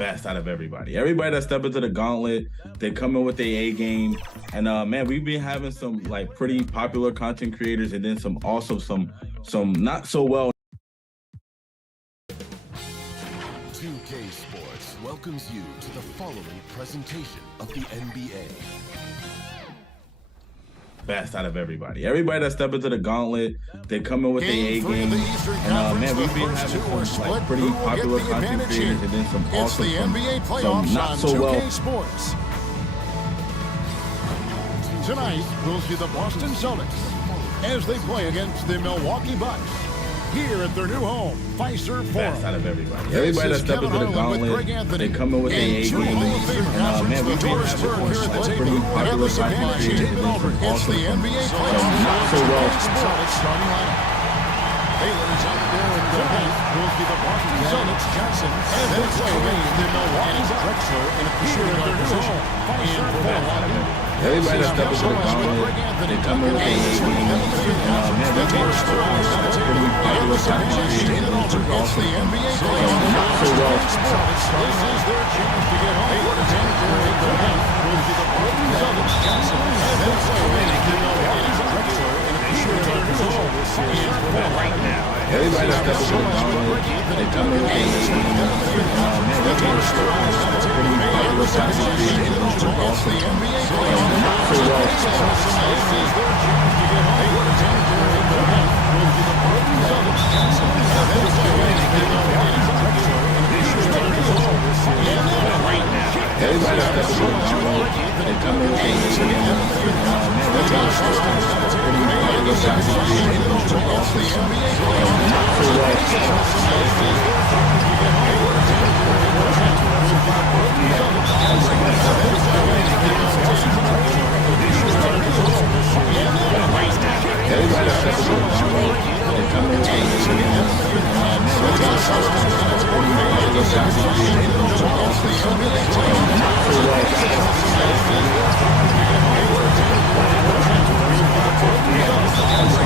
best out of everybody. Everybody that step into the gauntlet, they come in with their A game. And man, we've been having some like pretty popular content creators, and then some not so well. 2K Sports welcomes you to the following presentation of the NBA. Best out of everybody. Everybody that step into the gauntlet, they come in with their A game. And man, we've been having some like pretty popular content creators, and then some not so well. Sports. Tonight, we'll see the Boston Celtics as they play against the Milwaukee Bucks here at their new home, Fiserv Forum. Best out of everybody. Everybody that step into the gauntlet, they come in with their A game. And man, we've been having some like pretty popular content creators, and then some not so well. Taylor's out there in the net. Will be the Boston Celtics. Johnson as they play against the Milwaukee Bucks in a their new home, Fiserv Forum. Everybody that step into the gauntlet, they come in with their A game. And man, we've been having some pretty popular content creators, and then some not so well. This is their chance to get home. Taylor's out there in the net. Will be the Boston Celtics. Johnson as they play against the Milwaukee Bucks in a their new home, Fiserv Forum. Everybody that step into the gauntlet, they come in with their A game. Man, we've been having some pretty popular content creators, and then some not so well. Everybody that steps into the gauntlet, they come in with their A game. Man, we've been having some pretty popular content creators, and then some not so Everybody that steps into the gauntlet, they come in with their A game.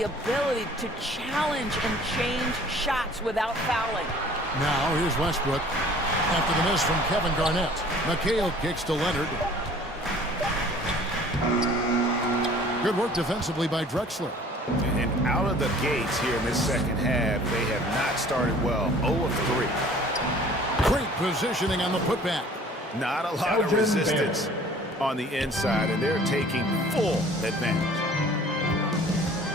the ability to challenge and change shots without fouling. Now here's Westbrook. After the miss from Kevin Garnett. McHale kicks to Leonard. Good work defensively by Drexler. And out of the gates here in this second half, they have not started well. 0 of 3. Great positioning on the putback. Not a lot of resistance on the inside, and they're taking full advantage.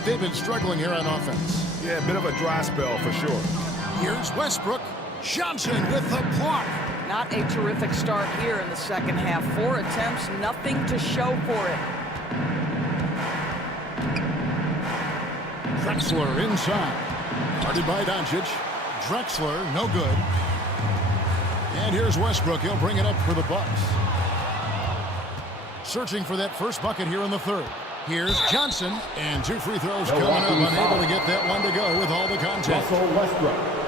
They've been struggling here on offense. Yeah, a bit of a dry spell for sure. Here's Westbrook. Johnson with the block. Not a terrific start here in the second half. 4 attempts, nothing to show for it. Drexler inside. Guarded by Doncic. Drexler, no good. And here's Westbrook. He'll bring it up for the Bucks. Searching for that first bucket here in the third. Here's Johnson. And 2 free throws coming up. Unable to get that one to go with all the contact. Westbrook.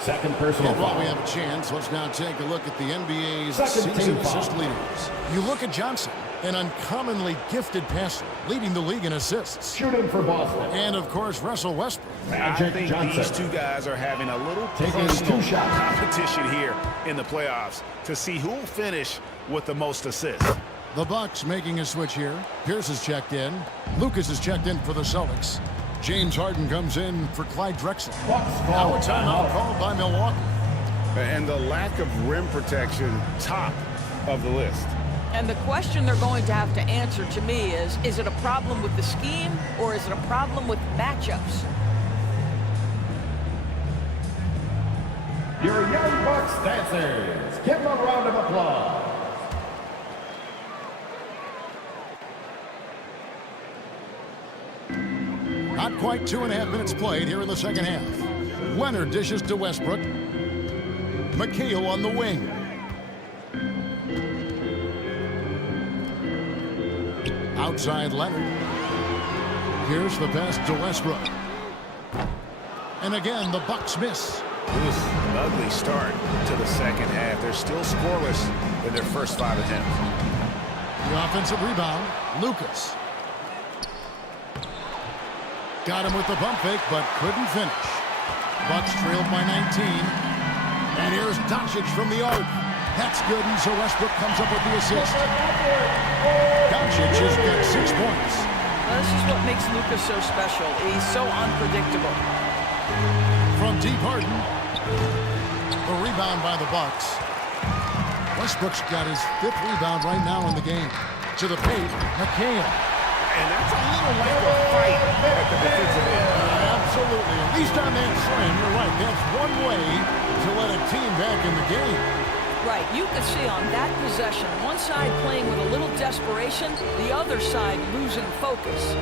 Second personal And while foul. we have a chance, let's now take a look at the NBA's Second season team assist foul. leaders. You look at Johnson, an uncommonly gifted passer, leading the league in assists. Shooting for Boston. And, of course, Russell Westbrook. I think Johnson. these two guys are having a little Taking personal 2 shots. competition here in the playoffs to see who will finish with the most assists. The Bucks making a switch here. Pierce is checked in. Lucas is checked in for the Celtics. James Harden comes in for Clyde Drexler. Bucks Now call a timeout called by Milwaukee. And the lack of rim protection, top of the list. And the question they're going to have to answer to me is it a problem with the scheme or is it a problem with matchups? Your Young Bucks dancers. Give them a round of applause. Not quite 2.5 minutes played here in the second half. Leonard dishes to Westbrook. McHale on the wing. Outside Leonard. Here's the pass to Westbrook. And again, the Bucks miss. It was an ugly start to the second half. They're still scoreless in their first 5 attempts. The offensive rebound, Lucas. Got him with the pump fake, but couldn't finish. Bucks trailed by 19. And here's Doncic from the arc. That's good, and so Westbrook comes up with the assist. Doncic has got 6 points. Well, this is what makes Lucas so special. He's so unpredictable. From deep Harden. A rebound by the Bucks. Westbrook's got his 5th rebound right now in the game. To the paint, McHale. And that's a little lack of fight at the defensive end. Absolutely. At least on that slam, you're right. That's one way to let a team back in the game. Right, you can see on that possession, one side playing with a little desperation, the other side losing focus.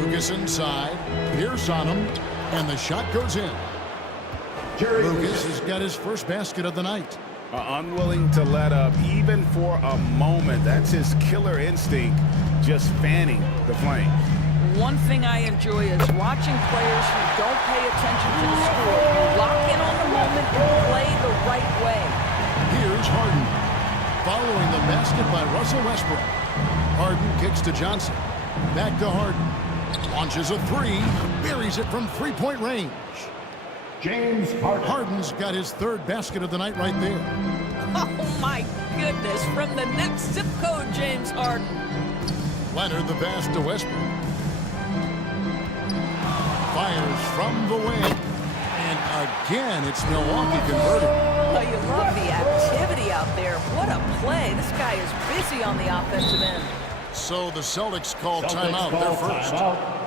Lucas inside. Pierce on him. And the shot goes in. Lucas has got his first basket of the night. Unwilling to let up even for a moment. That's his killer instinct, just fanning the flame. One thing I enjoy is watching players who don't pay attention to the score. You lock in on the moment and play the right way. Here's Harden. Following the basket by Russell Westbrook. Harden kicks to Johnson. Back to Harden. Launches a 3. Buries it from 3-point range. James Harden. Harden's got his 3rd basket of the night right there. Oh my goodness, from the next zip code, James Harden. Leonard the pass to Westbrook. Fires from the wing. And again, it's Milwaukee converting. Well, you love the activity out there. What a play. This guy is busy on the offensive end. So the Celtics call Celtics timeout. call They're first. timeout.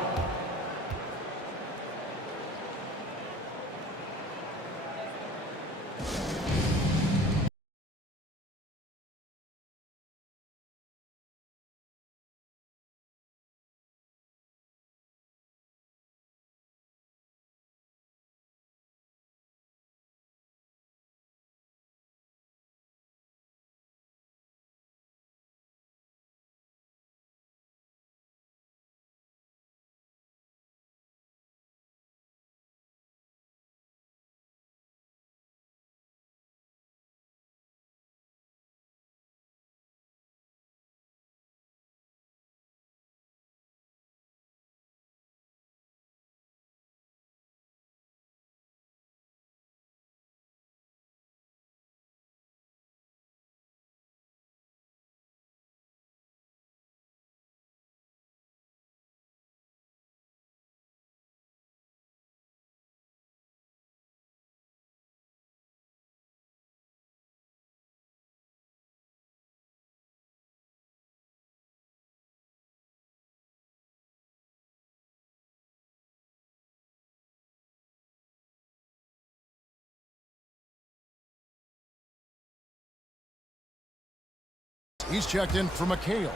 He's checked in for McHale.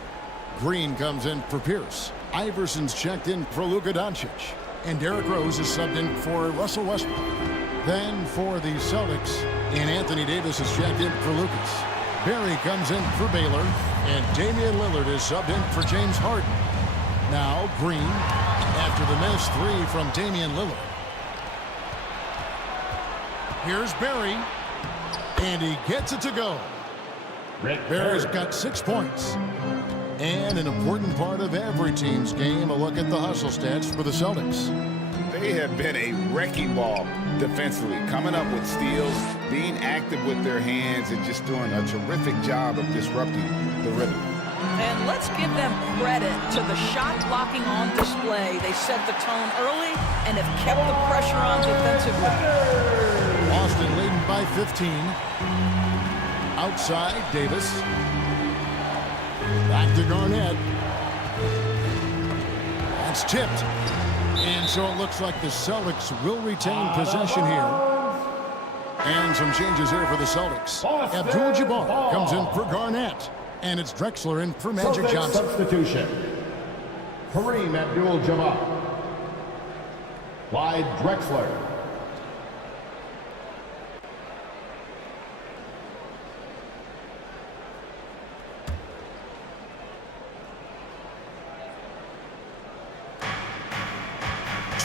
Green comes in for Pierce. Iverson's checked in for Luka Doncic. And Derrick Rose is subbed in for Russell Westbrook. Then for the Celtics, and Anthony Davis is checked in for Lucas. Barry comes in for Baylor, and Damian Lillard is subbed in for James Harden. Now Green, after the missed three from Damian Lillard. Here's Barry, and he gets it to go. Barry's got 6 points. And an important part of every team's game, a look at the hustle stats for the Celtics. They have been a wrecking ball defensively, coming up with steals, being active with their hands, and just doing a terrific job of disrupting the rhythm. And let's give them credit to the shot blocking on display. They set the tone early and have kept the pressure on defensively. Boston leading by 15. Outside, Davis. Back to Garnett. That's tipped. And so it looks like the Celtics will retain possession here. And some changes here for the Celtics. Abdul-Jabbar comes in for Garnett. And it's Drexler in for Magic Johnson. Substitution. Kareem Abdul-Jabbar. Clyde Drexler.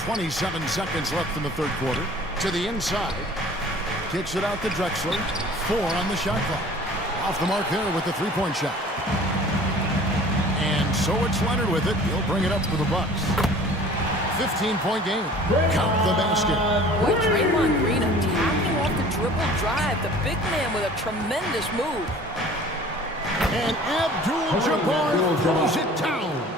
.27 seconds left in the third quarter. To the inside. Kicks it out to Drexler. 4 on the shot clock. Off the mark there with the three-point shot. And so it's Leonard with it. He'll bring it up for the Bucks. 15-point game. Count the basket. Boy, Draymond Green attacking off the dribble drive. The big man with a tremendous move. And Abdul-Jabbar throws it down.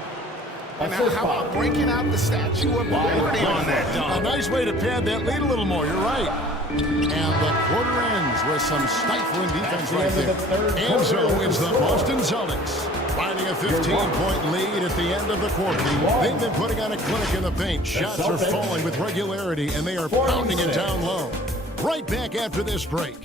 And how about breaking out the Statue of Liberty on that dunk? A nice way to pad that lead a little more. You're right. And the quarter ends with some stifling defense right there. And so it's the Boston Celtics finding a 15-point lead at the end of the quarter. They've been putting on a clinic in the paint. Shots are falling with regularity, and they are pounding it down low. Right back after this break.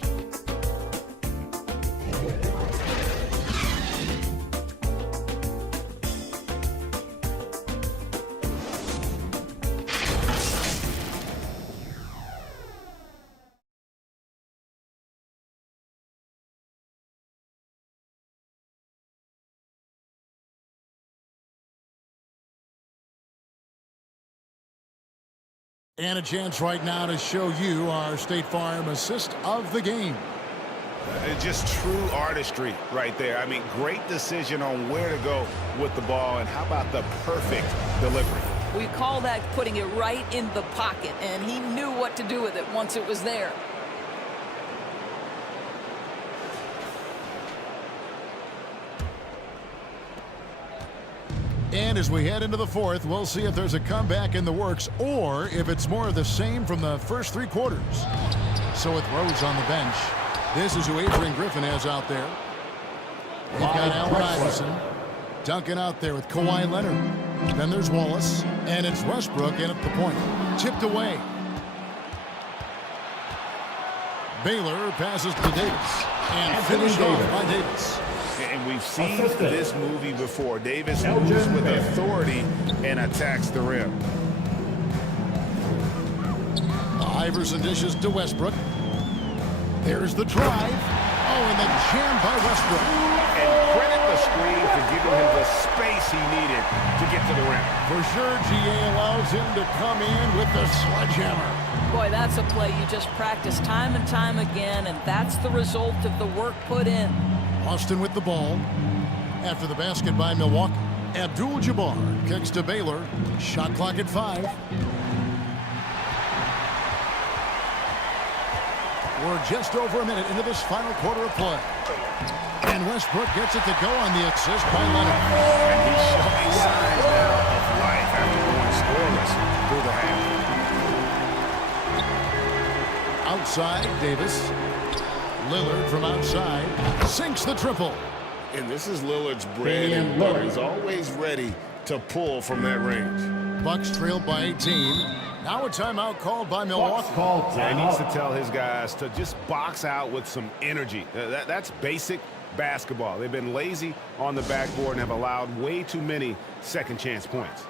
And a chance right now to show you our State Farm assist of the game. Just true artistry right there. I mean, great decision on where to go with the ball, and how about the perfect delivery? We call that putting it right in the pocket, and he knew what to do with it once it was there. And as we head into the fourth, we'll see if there's a comeback in the works or if it's more of the same from the first three quarters. So with Rose on the bench, this is who Adrian Griffin has out there. We've got Allen Iverson. Duncan out there with Kawhi Leonard. Then there's Wallace. And it's Westbrook in at the point. Tipped away. Baylor passes to Davis. And finished off by Davis. And we've seen this movie before. Davis moves with authority and attacks the rim. Iverson dishes to Westbrook. There's the drive. Oh, and then jammed by Westbrook. And credit the screen for giving him the space he needed to get to the rim. For sure, GA allows him to come in with the sledgehammer. Boy, that's a play you just practice time and time again, and that's the result of the work put in. Austin with the ball. After the basket by Milwaukee. Abdul-Jabbar kicks to Baylor. Shot clock at 5. We're just over a minute into this final quarter of play. And Westbrook gets it to go on the assist by Leonard. And he's showing signs now of life after going scoreless through the half. Outside, Davis. Lillard from outside sinks the triple. And this is Lillard's bread and butter. He's always ready to pull from that range. Bucks trailed by 18. Now a timeout called by Milwaukee. Yeah, he needs to tell his guys to just box out with some energy. That's basic basketball. They've been lazy on the backboard and have allowed way too many second chance points.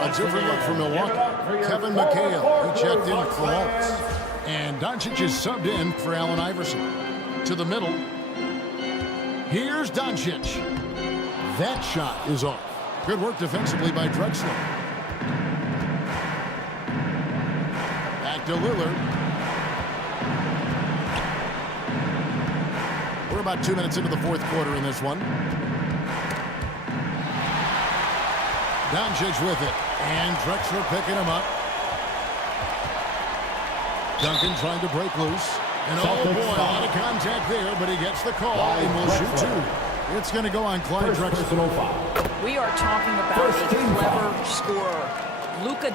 A different look for Milwaukee. Kevin McHale, he checked in for Waltz. And Doncic is subbed in for Allen Iverson. To the middle. Here's Doncic. That shot is off. Good work defensively by Drexler. Back to Lillard. We're about 2 minutes into the fourth quarter in this one. Doncic with it. And Drexler picking him up. Duncan trying to break loose. And oh boy, a lot of contact there, but he gets the call and will shoot two. It's going to go on Clyde Drexler. We are talking about a clever scorer. Luka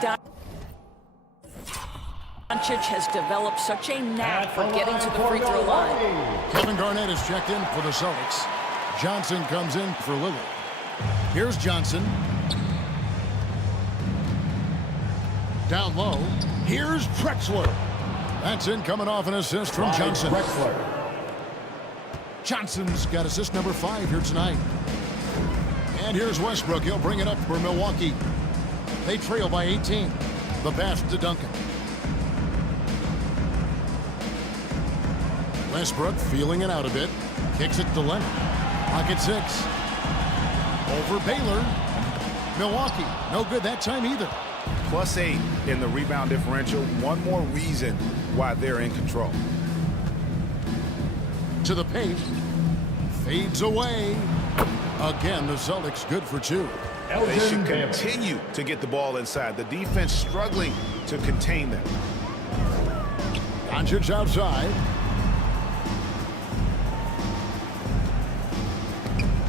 Doncic has developed such a knack for getting to the free throw line. Kevin Garnett is checked in for the Celtics. Johnson comes in for Lillard. Here's Johnson. Down low. Here's Drexler. That's in coming off an assist from Johnson. Johnson's got assist number 5 here tonight. And here's Westbrook. He'll bring it up for Milwaukee. They trail by 18. The pass to Duncan. Westbrook feeling it out a bit. Kicks it to Leonard. Pocket 6. Over Baylor. Milwaukee. No good that time either. +8 in the rebound differential. One more reason why they're in control. To the paint. Fades away. Again, the Celtics good for 2. They should continue to get the ball inside. The defense struggling to contain them. Doncic outside.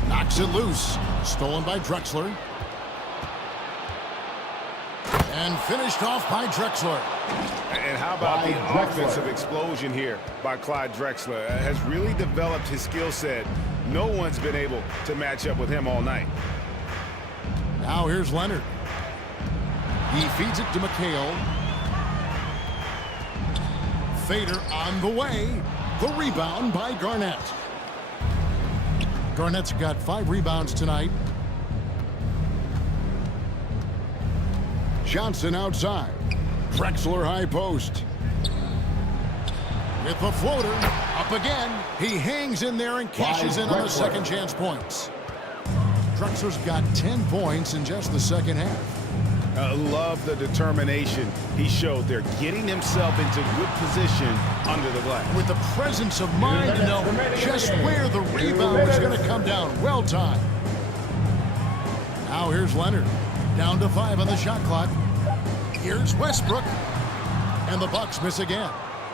Knocks it loose. Stolen by Drexler. And finished off by Drexler. And how about the offensive explosion here by Clyde Drexler? Has really developed his skill set. No one's been able to match up with him all night. Now here's Leonard. He feeds it to McHale. Fader on the way. The rebound by Garnett. Garnett's got 5 rebounds tonight. Johnson outside. Drexler high post. With the floater. Up again. He hangs in there and cashes in on the second chance points. Drexler's got 10 points in just the second half. I love the determination he showed there, getting himself into good position under the glass. With the presence of mind to know just where the rebound was going to come down. Well timed. Now here's Leonard. Down to 5 on the shot clock. Here's Westbrook. And the Bucks miss again.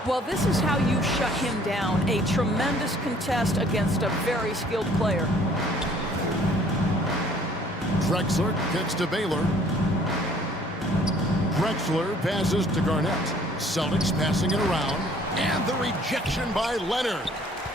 Well, this is how you shut him down. A tremendous contest against a very skilled player. Drexler kicks to Baylor. Drexler passes to Garnett. Celtics passing it around. And the rejection by Leonard.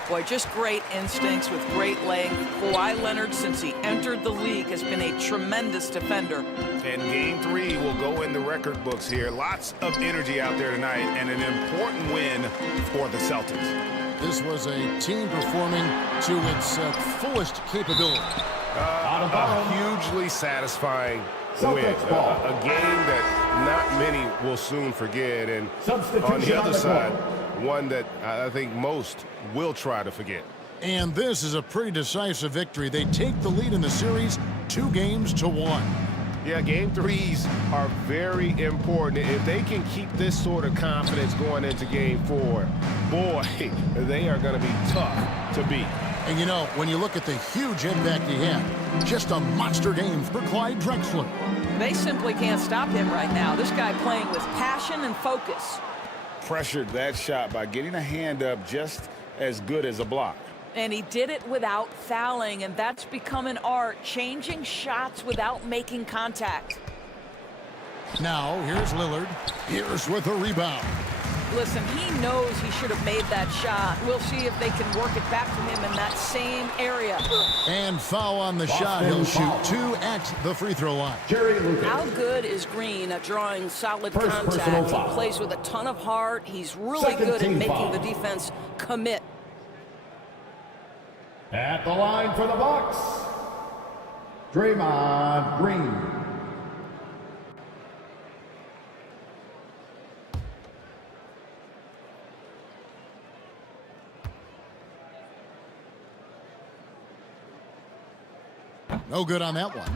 Boy, just great instincts with great length. Kawhi Leonard, since he entered the league, has been a tremendous defender. And game 3 will go in the record books here. Lots of energy out there tonight, and an important win for the Celtics. This was a team performing to its fullest capability. A hugely satisfying win. A game that not many will soon forget. And on the other side, one that I think most will try to forget. And this is a pretty decisive victory. They take the lead in the series 2-1. Yeah, game 3s are very important. If they can keep this sort of confidence going into game 4, boy, they are going to be tough to beat. And you know, when you look at the huge impact he had, just a monster game for Clyde Drexler. They simply can't stop him right now. This guy playing with passion and focus. Pressured that shot by getting a hand up just as good as a block. And he did it without fouling, and that's become an art, changing shots without making contact. Now, here's Lillard. Here's with a rebound. Listen, he knows he should have made that shot. We'll see if they can work it back to him in that same area. And foul on the shot. He'll shoot 2 at the free throw line. How good is Green at drawing solid contact? He plays with a ton of heart. He's really good at making the defense commit. At the line for the Bucks, Draymond Green. No good on that one.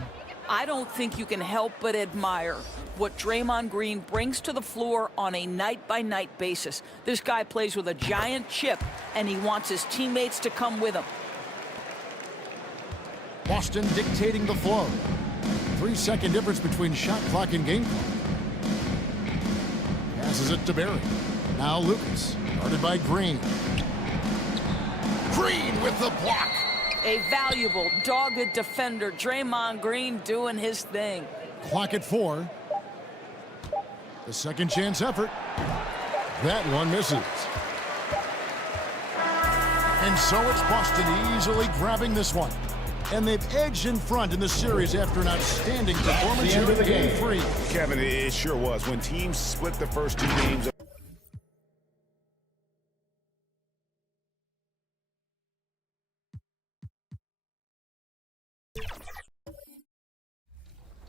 I don't think you can help but admire what Draymond Green brings to the floor on a night-by-night basis. This guy plays with a giant chip, and he wants his teammates to come with him. Boston dictating the flow. 3-second difference between shot clock and game clock. Passes it to Barry. Now Lucas, guarded by Green. Green with the block. A valuable, dogged defender, Draymond Green doing his thing. Clock at 4. The second chance effort. That one misses. And so it's Boston easily grabbing this one. And they've edged in front in the series after an outstanding performance here in game 3. Kevin, it sure was. When teams split the first 2 games.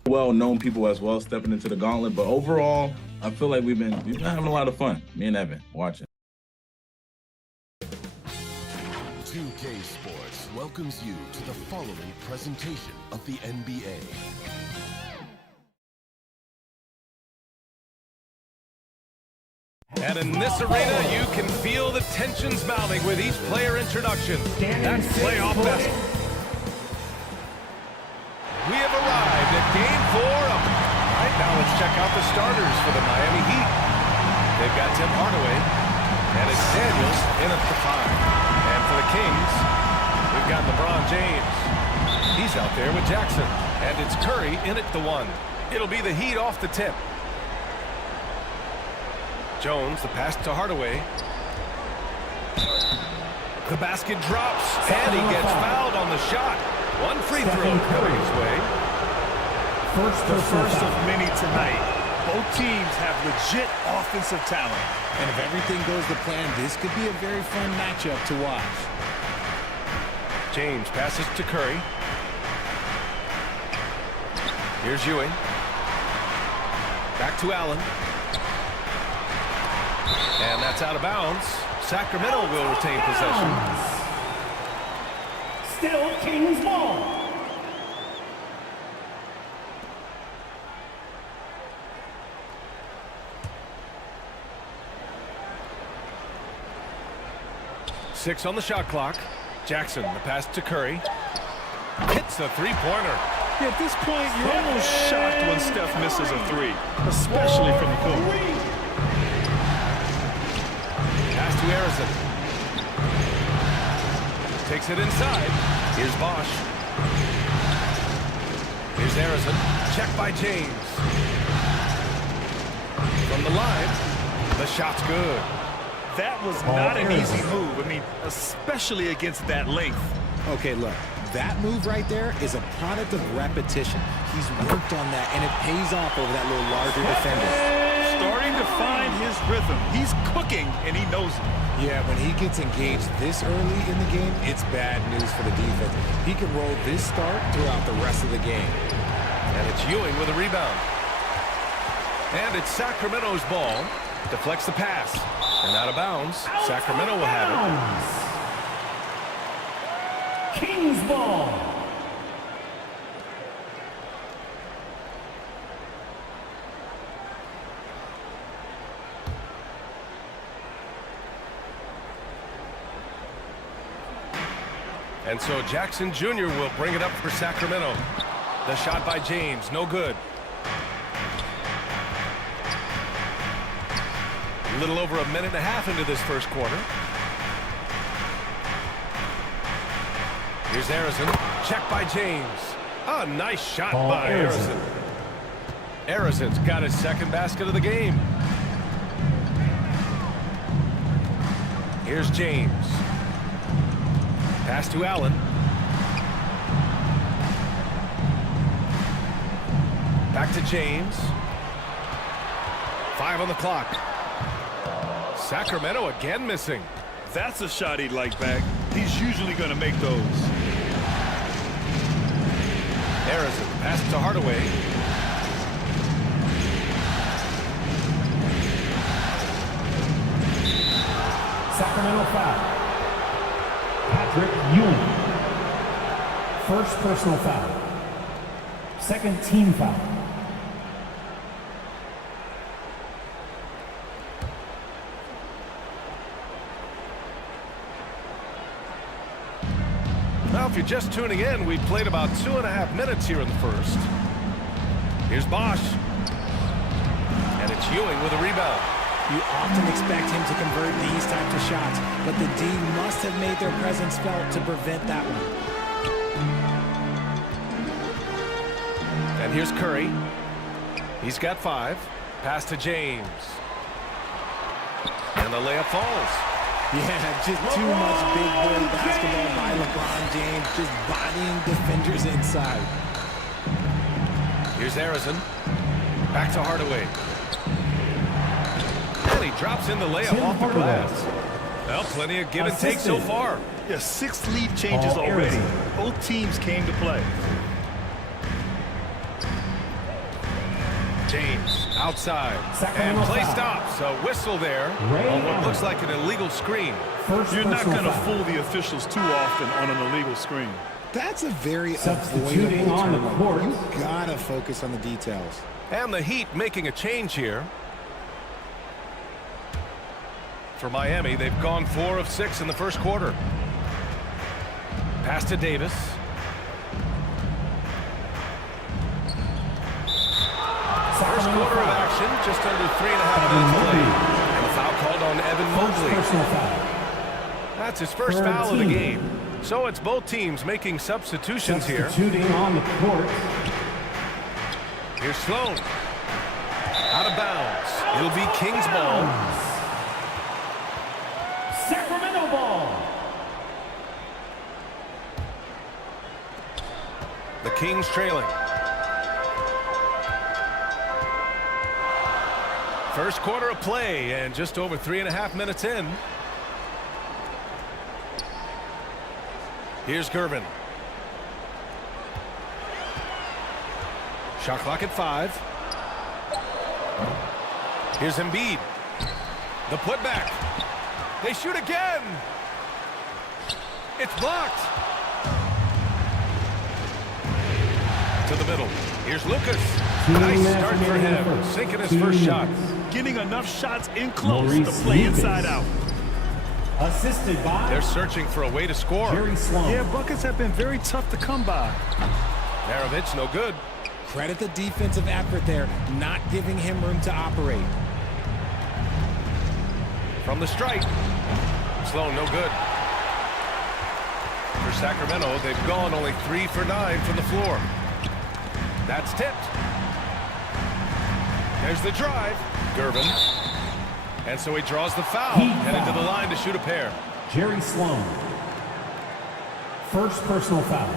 Well-known people as well stepping into the gauntlet, but overall, I feel like we've been having a lot of fun. Me and Evan watching. 2K Sports welcomes you to the following presentation of the NBA. And in this arena, you can feel the tensions mounting with each player introduction. That's playoff basketball. We have arrived at Game 4 of... All right, now let's check out the starters for the Miami Heat. They've got Tim Hardaway, and it's Daniels in at the 5. And for the Kings, we've got LeBron James. He's out there with Jackson. And it's Curry in at the 1. It'll be the Heat off the tip. Jones, the pass to Hardaway. The basket drops, and he gets fouled on the shot. One free throw coming his way. The first of many tonight. Both teams have legit offensive talent. And if everything goes to plan, this could be a very fun matchup to watch. James passes to Curry. Here's Ewing. Back to Allen. And that's out of bounds. Sacramento will retain possession. Still Kings ball. Six on the shot clock. Jackson, the pass to Curry. Hits a three-pointer. At this point, you're almost shocked when Steph misses a 3, especially from the corner. Pass to Harrison. Takes it inside. Here's Bosch. Here's Harrison. Check by James. From the line, the shot's good. That was not an easy move. I mean, especially against that length. Okay, look. That move right there is a product of repetition. He's worked on that, and it pays off over that little larger defender. Starting to find his rhythm. He's cooking, and he knows it. Yeah, when he gets engaged this early in the game, it's bad news for the defense. He can roll this start throughout the rest of the game. And it's Ewing with a rebound. And it's Sacramento's ball. Deflects the pass. And out of bounds. Sacramento will have it. Kings ball. And so Jackson Jr. will bring it up for Sacramento. The shot by James, no good. A little over a minute and a half into this first quarter. Here's Harrison. Check by James. A nice shot by Harrison. Harrison's got his second basket of the game. Here's James. Pass to Allen. Back to James. 5 on the clock. Sacramento again missing. That's a shot he'd like back. He's usually going to make those. Harrison, pass to Hardaway. Sacramento foul. Patrick Ewing. First personal foul. Second team foul. Now, if you're just tuning in, we played about 2.5 minutes here in the first. Here's Bosch. And it's Ewing with a rebound. You often expect him to convert these types of shots, but the D must have made their presence felt to prevent that one. And here's Curry. He's got 5. Pass to James. And the layup falls. Yeah, just too much big boy basketball by LeBron James, just bodying defenders inside. Here's Harrison. Back to Hardaway. And he drops in the layup off the glass. Well, plenty of give and take so far. Yeah, 6 lead changes already. Both teams came to play. James outside. And play stops. A whistle there on what looks like an illegal screen. You're not going to fool the officials too often on an illegal screen. That's a very Substituting avoidable on the turnover. court. You gotta focus on the details. And the Heat making a change here. For Miami, they've gone 4 of 6 in the first quarter. Pass to Davis. First quarter of action, just under 3.5 minutes played. And a foul called on Evan Mobley. That's his first foul of the game. So it's both teams making substitutions here. Substituting on the court. Here's Sloan. Out of bounds. It'll be Kings ball. Sacramento ball. The Kings trailing. First quarter of play and just over 3.5 minutes in. Here's Gervin. Shot clock at 5. Here's Embiid. The putback. They shoot again. It's blocked. To the middle. Here's Lucas. Nice start for him. Sinking his first shot. Getting enough shots in close to play inside out. Assisted by They're searching for a way to score. Jerry Sloan. Yeah, buckets have been very tough to come by. Maravich, no good. Credit the defensive effort there, not giving him room to operate. From the strike. Sloan, no good. For Sacramento, they've gone only 3 for 9 from the floor. That's tipped. There's the drive. Gervin. And so he draws the foul, heading to the line to shoot a pair. Jerry Sloan. First personal foul.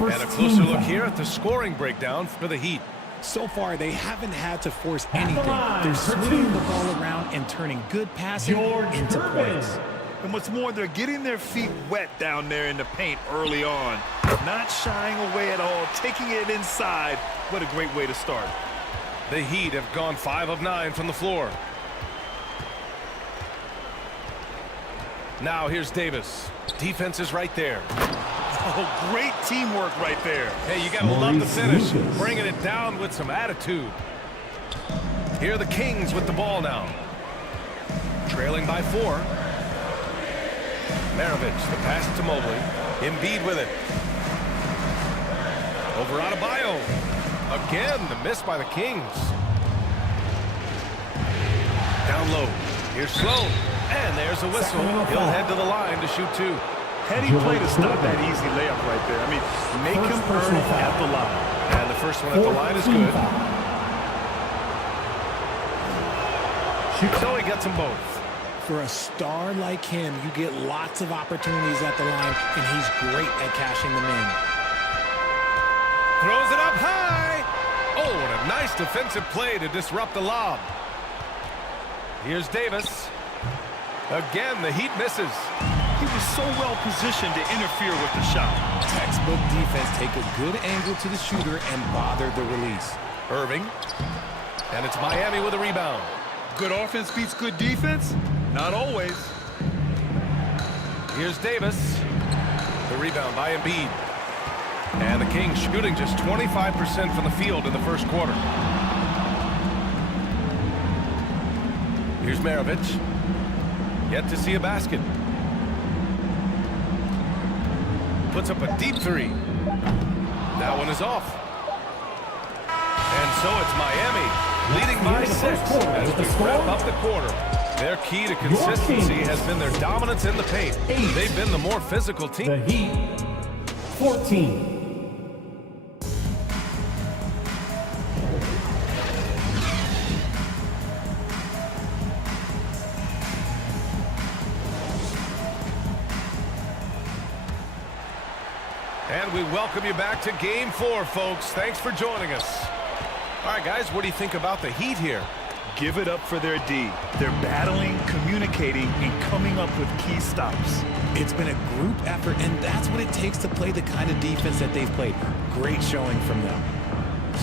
And a closer look here at the scoring breakdown for the Heat. So far, they haven't had to force anything. They're swinging the ball around and turning good passing into points. And what's more, they're getting their feet wet down there in the paint early on. Not shying away at all, taking it inside. What a great way to start. The Heat have gone 5 of 9 from the floor. Now here's Davis. Defense is right there. Oh, great teamwork right there. Hey, you gotta love the finish. Bringing it down with some attitude. Here are the Kings with the ball now. Trailing by 4. Maravich, the pass to Mobley. Embiid with it. Over Adebayo. Again, the miss by the Kings. Down low. Here's Sloan. And there's a whistle. He'll head to the line to shoot 2. Heady play to stop that easy layup right there. I mean, make him earn it at the line. And the first one at the line is good. So he gets them both. For a star like him, you get lots of opportunities at the line, and he's great at cashing them in. Throws it up high. Oh, what a nice defensive play to disrupt the lob. Here's Davis. Again, the Heat misses. He was so well positioned to interfere with the shot. Textbook defense. Take a good angle to the shooter and bother the release. Irving. And it's Miami with a rebound. Good offense beats good defense? Not always. Here's Davis. The rebound by Embiid. And the Kings shooting just 25% from the field in the first quarter. Here's Maravich. Yet to see a basket. Puts up a deep 3. That one is off. And so it's Miami leading by 6 as we wrap up the quarter. Their key to consistency has been their dominance in the paint. They've been the more physical team. The Heat, 14. And we welcome you back to Game 4, folks. Thanks for joining us. All right, guys, what do you think about the Heat here? Give it up for their D. They're battling, communicating, and coming up with key stops. It's been a group effort, and that's what it takes to play the kind of defense that they've played. Great showing from them.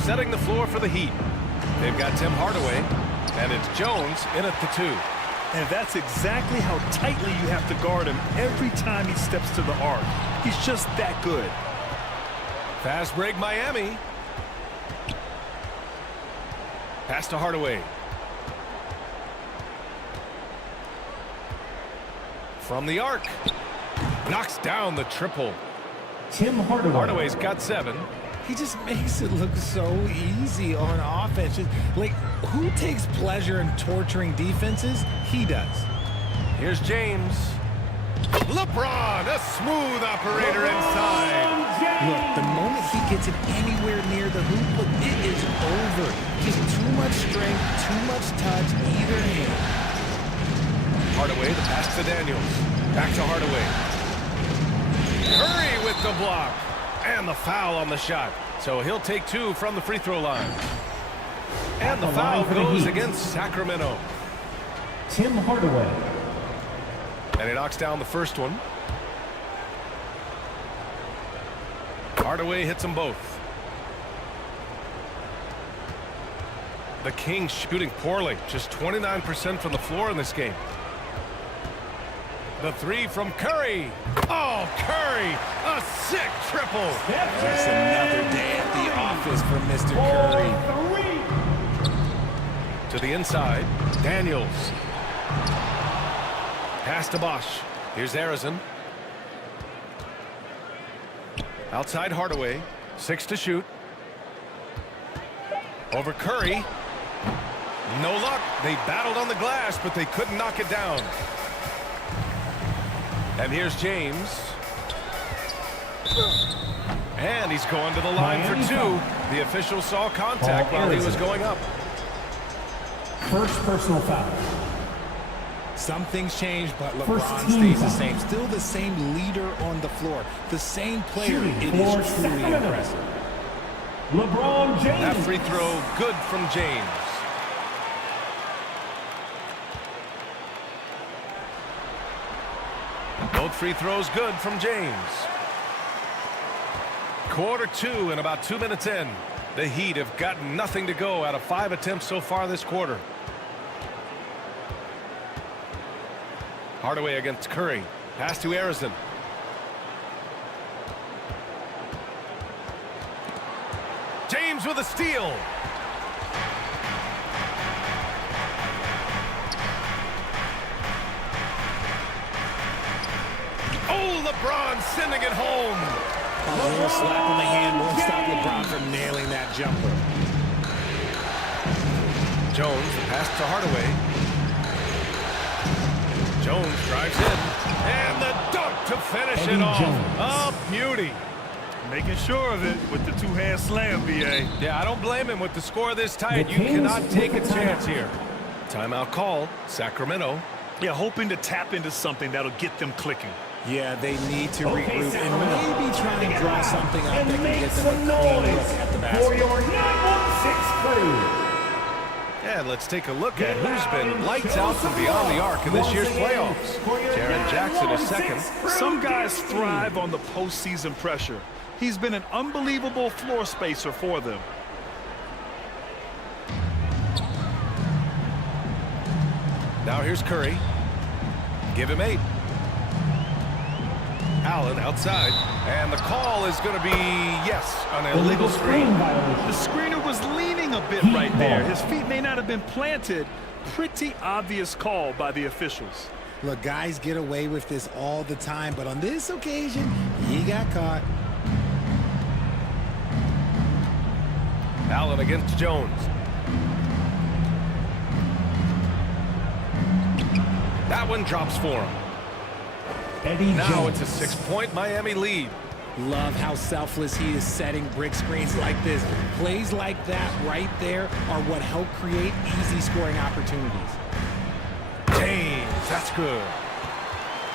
Setting the floor for the Heat. They've got Tim Hardaway, and it's Jones in at the 2. And that's exactly how tightly you have to guard him every time he steps to the arc. He's just that good. Fast break, Miami. Pass to Hardaway. From the arc. Knocks down the triple. Tim Hardaway. Hardaway's got 7. He just makes it look so easy on offense. Like, who takes pleasure in torturing defenses? He does. Here's James. LeBron, a smooth operator inside. Look, the moment he gets it anywhere near the hoop, look, it is over. Just too much strength, too much touch, either hand. Hardaway, the pass to Daniels. Back to Hardaway. Curry with the block. And the foul on the shot. So he'll take 2 from the free throw line. And the foul goes against Sacramento. Tim Hardaway. And he knocks down the first one. Hardaway hits them both. The Kings shooting poorly. Just 29% from the floor in this game. The 3 from Curry. Oh, Curry, a sick triple. That's another day at the office for Mr. Curry. To the inside, Daniels. Pass to Bosch. Here's Arizon. Outside Hardaway. 6 to shoot. Over Curry. No luck. They battled on the glass, but they couldn't knock it down. And here's James. And he's going to the line for 2. The official saw contact while he was going up. First personal foul. Some things change, but LeBron stays the same. Still the same leader on the floor. The same player. It is truly impressive. LeBron James. That free throw good from James. Both free throws good from James. Quarter 2 and about 2 minutes in. The Heat have got nothing to go out of 5 attempts so far this quarter. Hardaway against Curry. Pass to Arizon. James with a steal. Oh, LeBron sending it home. A little slap on the hand won't stop LeBron from nailing that jumper. Jones, the pass to Hardaway. Jones drives in. And the dunk to finish it off. A beauty. Making sure of it with the two-hand slam, B.A. Yeah, I don't blame him with the score this tight. You cannot take a chance here. Timeout call, Sacramento. Yeah, hoping to tap into something that'll get them clicking. Yeah, they need to regroup and maybe try and draw something up that can get them a clean look at the basket. For your 916 crew. And let's take a look at who's been lights out and beyond the arc in this year's playoffs. Jaren Jackson is second. Some guys thrive on the postseason pressure. He's been an unbelievable floor spacer for them. Now here's Curry. Give him 8. Allen outside. And the call is going to be, yes, an illegal screen. The screener was leaning a bit right there. His feet may not have been planted. Pretty obvious call by the officials. Look, guys get away with this all the time, but on this occasion, he got caught. Allen against Jones. That one drops for him. Now it's a 6-point Miami lead. Love how selfless he is setting brick screens like this. Plays like that right there are what help create easy scoring opportunities. James, that's good.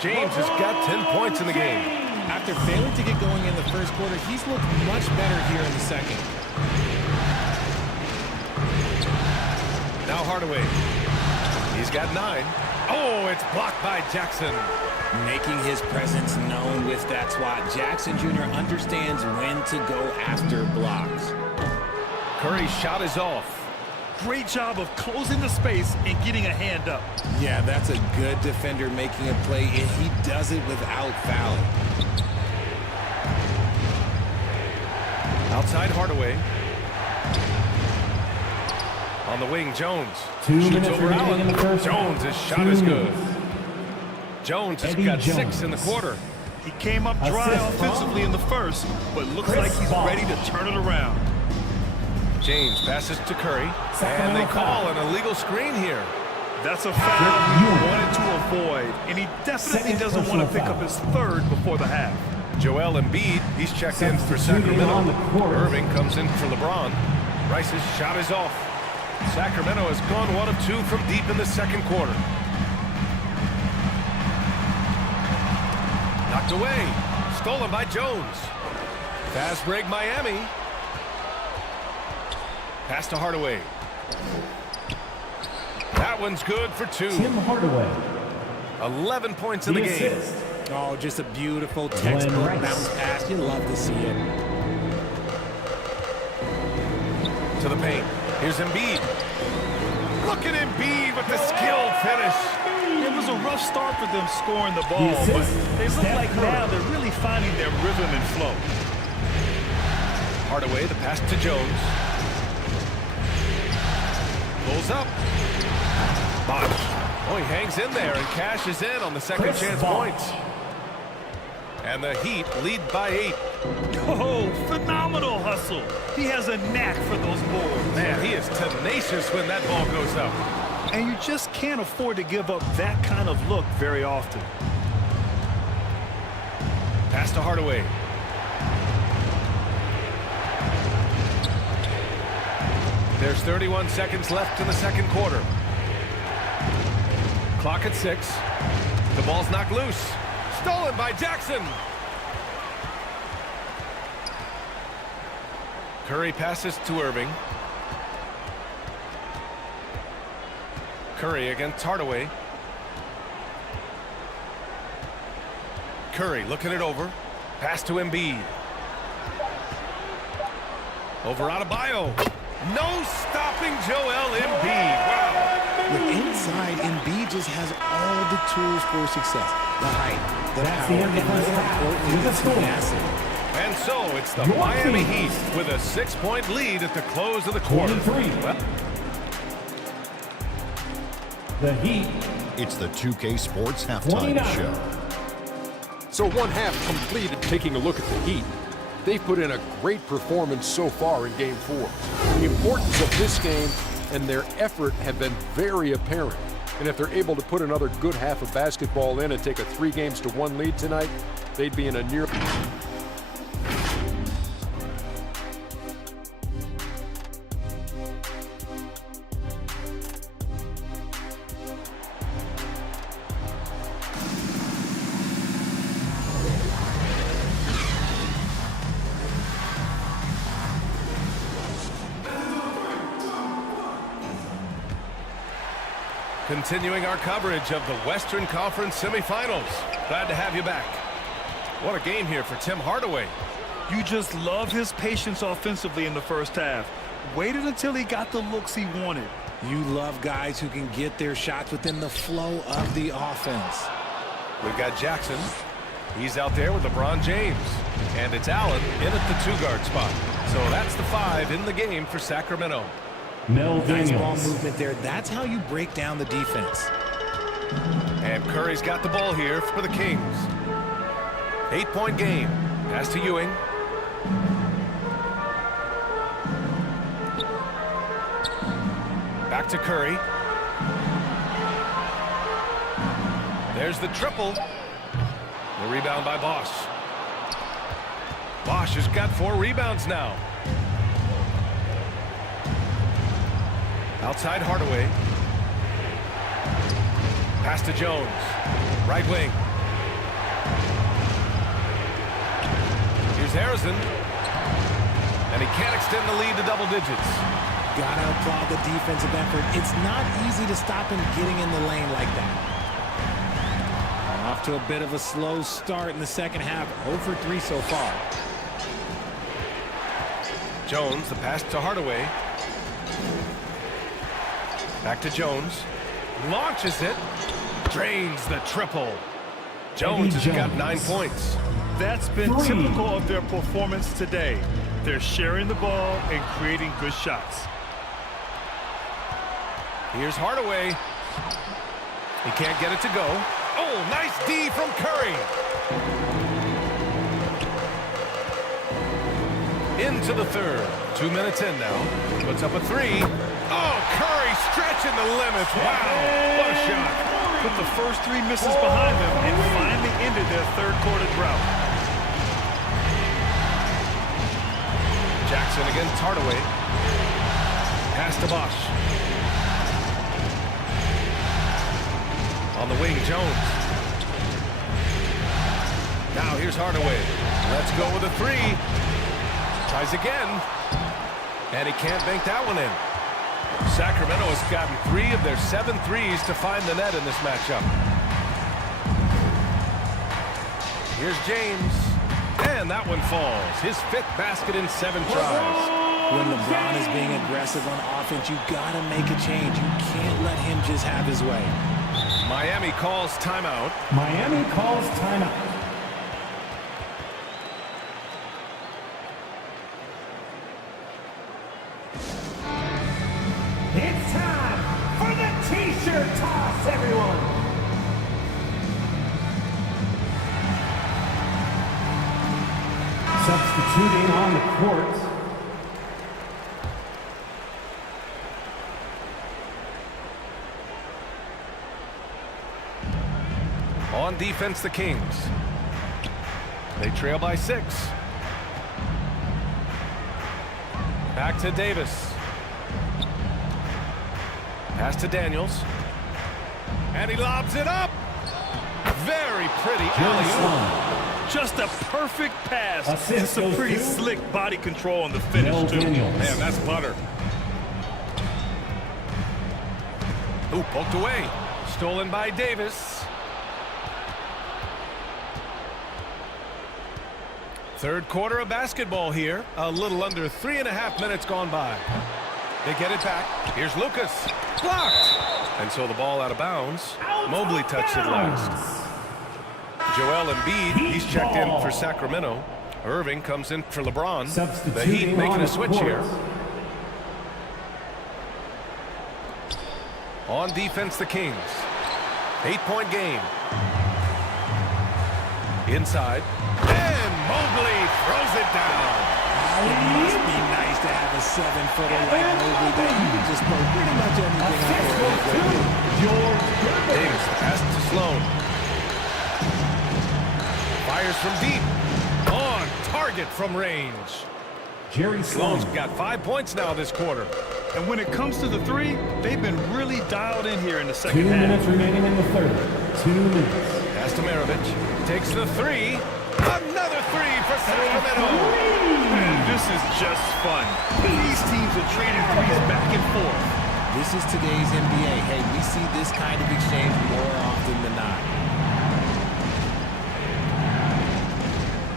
James has got 10 points in the game. After failing to get going in the first quarter, he's looked much better here in the second. Now Hardaway. He's got 9. Oh, it's blocked by Jackson. Making his presence known with that swat. Jackson Jr. understands when to go after blocks. Curry's shot is off. Great job of closing the space and getting a hand up. Yeah, that's a good defender making a play, and he does it without fouling. Outside Hardaway. On the wing, Jones. Shoots over Allen. Jones, his shot is good. Jones has got 6 in the quarter. He came up dry offensively in the first, but looks like he's ready to turn it around. James passes to Curry, and they call an illegal screen here. That's a foul he wanted to avoid, and he definitely doesn't want to pick up his third before the half. Joel Embiid, he's checked in for Sacramento. Irving comes in for LeBron. Rice's shot is off. Sacramento has gone 1 of 2 from deep in the second quarter. Knocked away. Stolen by Jones. Fast break Miami. Pass to Hardaway. That one's good for 2. Tim Hardaway. 11 points in the game. Oh, just a beautiful textbook bounce pass. You love to see it. To the paint. Here's Embiid. Look at Embiid with the skilled finish. It was a rough start for them scoring the ball, but they look like now they're really finding their rhythm and flow. Hardaway, the pass to Jones. Pulls up. Bosh. Oh, he hangs in there and cashes in on the second chance points. And the Heat lead by 8. Oh, phenomenal hustle. He has a knack for those boards. Man, he is tenacious when that ball goes up. And you just can't afford to give up that kind of look very often. Pass to Hardaway. There's 31 seconds left in the second quarter. Clock at 6. The ball's knocked loose. Stolen by Jackson. Curry passes to Irving. Curry against Hardaway. Curry looking it over. Pass to Embiid. Over Adebayo. No stopping Joel Embiid. Wow. With inside, Embiid just has all the tools for success. The height, the power, and more importantly, the tenacity. And so it's the Miami Heat with a 6-point lead at the close of the quarter. Well, The Heat. It's the 2K Sports Halftime 29. Show. So one half completed. Taking a look at the Heat, they've put in a great performance so far in Game 4. The importance of this game and their effort have been very apparent. And if they're able to put another good half of basketball in and take a 3-1 lead tonight, they'd be in a near... continuing our coverage of the Western Conference semifinals. Glad to have you back. What a game here for Tim Hardaway. You just love his patience offensively in the first half. Waited until he got the looks he wanted. You love guys who can get their shots within the flow of the offense. We've got Jackson. He's out there with LeBron James. And it's Allen in at the 2-guard spot. So that's the 5 in the game for Sacramento. Nice ball movement there. That's how you break down the defense. And Curry's got the ball here for the Kings. 8-point game. Pass to Ewing. Back to Curry. There's the triple. The rebound by Bosch. Bosch has got 4 rebounds now. Outside Hardaway. Pass to Jones. Right wing. Here's Harrison. And he can't extend the lead to double digits. Gotta applaud the defensive effort. It's not easy to stop him getting in the lane like that. Off to a bit of a slow start in the second half. 0 for 3 so far. Jones, the pass to Hardaway. Back to Jones. Launches it. Drains the triple. Jones has got 9 points. That's been typical of their performance today. They're sharing the ball and creating good shots. Here's Hardaway. He can't get it to go. Oh, nice D from Curry. Into the third. 2 minutes in now. Puts up a 3. Oh, Curry stretching the limits. Wow, what a shot. Put the first 3 misses behind them and finally ended their third-quarter drought. Jackson against Hardaway. Pass to Bosch. On the wing, Jones. Now here's Hardaway. Let's go with a 3. Tries again. And he can't bank that one in. Sacramento has gotten 3 of their 7 threes to find the net in this matchup. Here's James. And that one falls. His 5th basket in 7 tries. When LeBron is being aggressive on offense, you got to make a change. You can't let him just have his way. Miami calls timeout. Miami calls timeout. It's time for the T-shirt toss, everyone. Substituting on the court. On defense, the Kings. They trail by 6. Back to Davis. Pass to Daniels. And he lobs it up. Very pretty alley-oop. Just a perfect pass and some pretty slick body control on the finish, too. Man, that's butter. Ooh, poked away. Stolen by Davis. Third quarter of basketball here. A little under 3.5 minutes gone by. They get it back. Here's Lucas. Blocked. And so the ball out of bounds. Mobley touched it last. Joel Embiid, he's checked in for Sacramento. Irving comes in for LeBron. The Heat making a switch here. On defense, the Kings. 8-point game. Inside. And Mobley throws it down. It must be nice to have a 7-footer like Mobley that you can just throw pretty much anything out there. Davis, the pass to Sloan. Fires from deep. On target from range. Sloan's got 5 points now this quarter. And when it comes to the three, they've been really dialed in here in the second 2 half. minutes remaining in the third. 2 minutes. Pass to Maravich. Takes the three. Another three for Sacramento. Man, this is just fun. These teams are trading threes back and forth. This is today's NBA. Hey, we see this kind of exchange more often than not.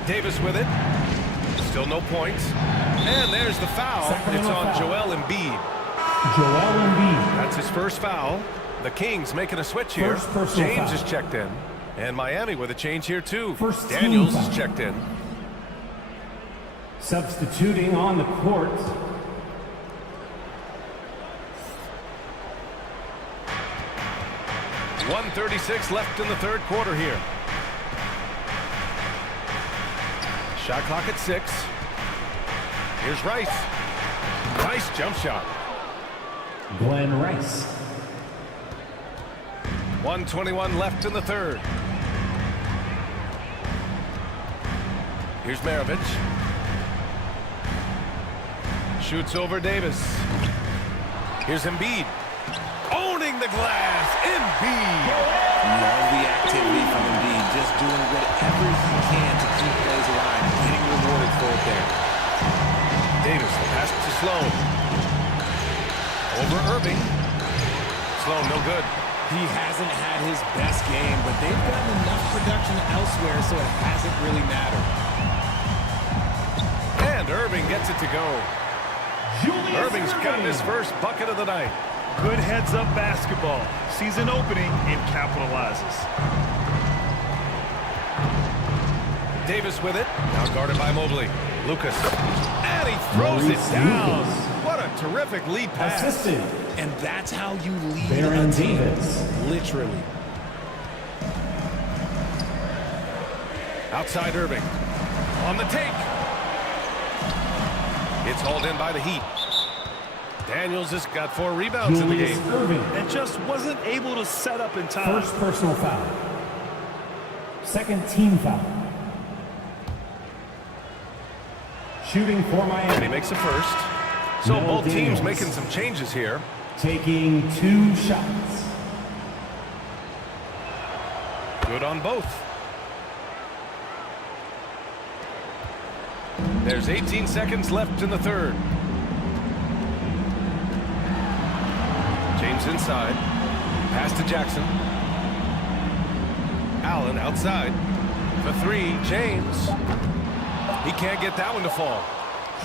Davis with it. Still no points. And there's the foul. It's on Joel Embiid. Joel Embiid. That's his first foul. The Kings making a switch here. James is checked in. And Miami with a change here too. Daniels is checked in. Substituting on the court. .136 left in the third quarter here. Shot clock at 6. Here's Rice. Nice jump shot. Glenn Rice. 1:21 left in the third. Here's Maravich. Shoots over Davis. Here's Embiid. Owning the glass. Embiid. Love the activity from Embiid. Just doing whatever he can to keep plays alive. Getting rewarded for it there. Davis, the pass to Sloan. Over Irving. Sloan, no good. He hasn't had his best game, but they've gotten enough production elsewhere, so it hasn't really mattered. And Irving gets it to go. Irving's gotten his first bucket of the night. Good heads-up basketball. Sees an opening and capitalizes. Davis with it. Now guarded by Mobley. Lucas. And he throws it down. What a terrific lead pass. Assisted. And that's how you lead Baron a team. Davis. Literally. Outside Irving. On the take. It's hauled in by the Heat. Daniels has got 4 rebounds in the game. Irving. And just wasn't able to set up in time. First personal foul. Second team foul. Shooting for Miami. And he makes a first. So No both teams Daniels. making some changes here. Taking 2 shots. Good on both. There's 18 seconds left in the third. James inside. Pass to Jackson. Allen outside. For 3, James. He can't get that one to fall.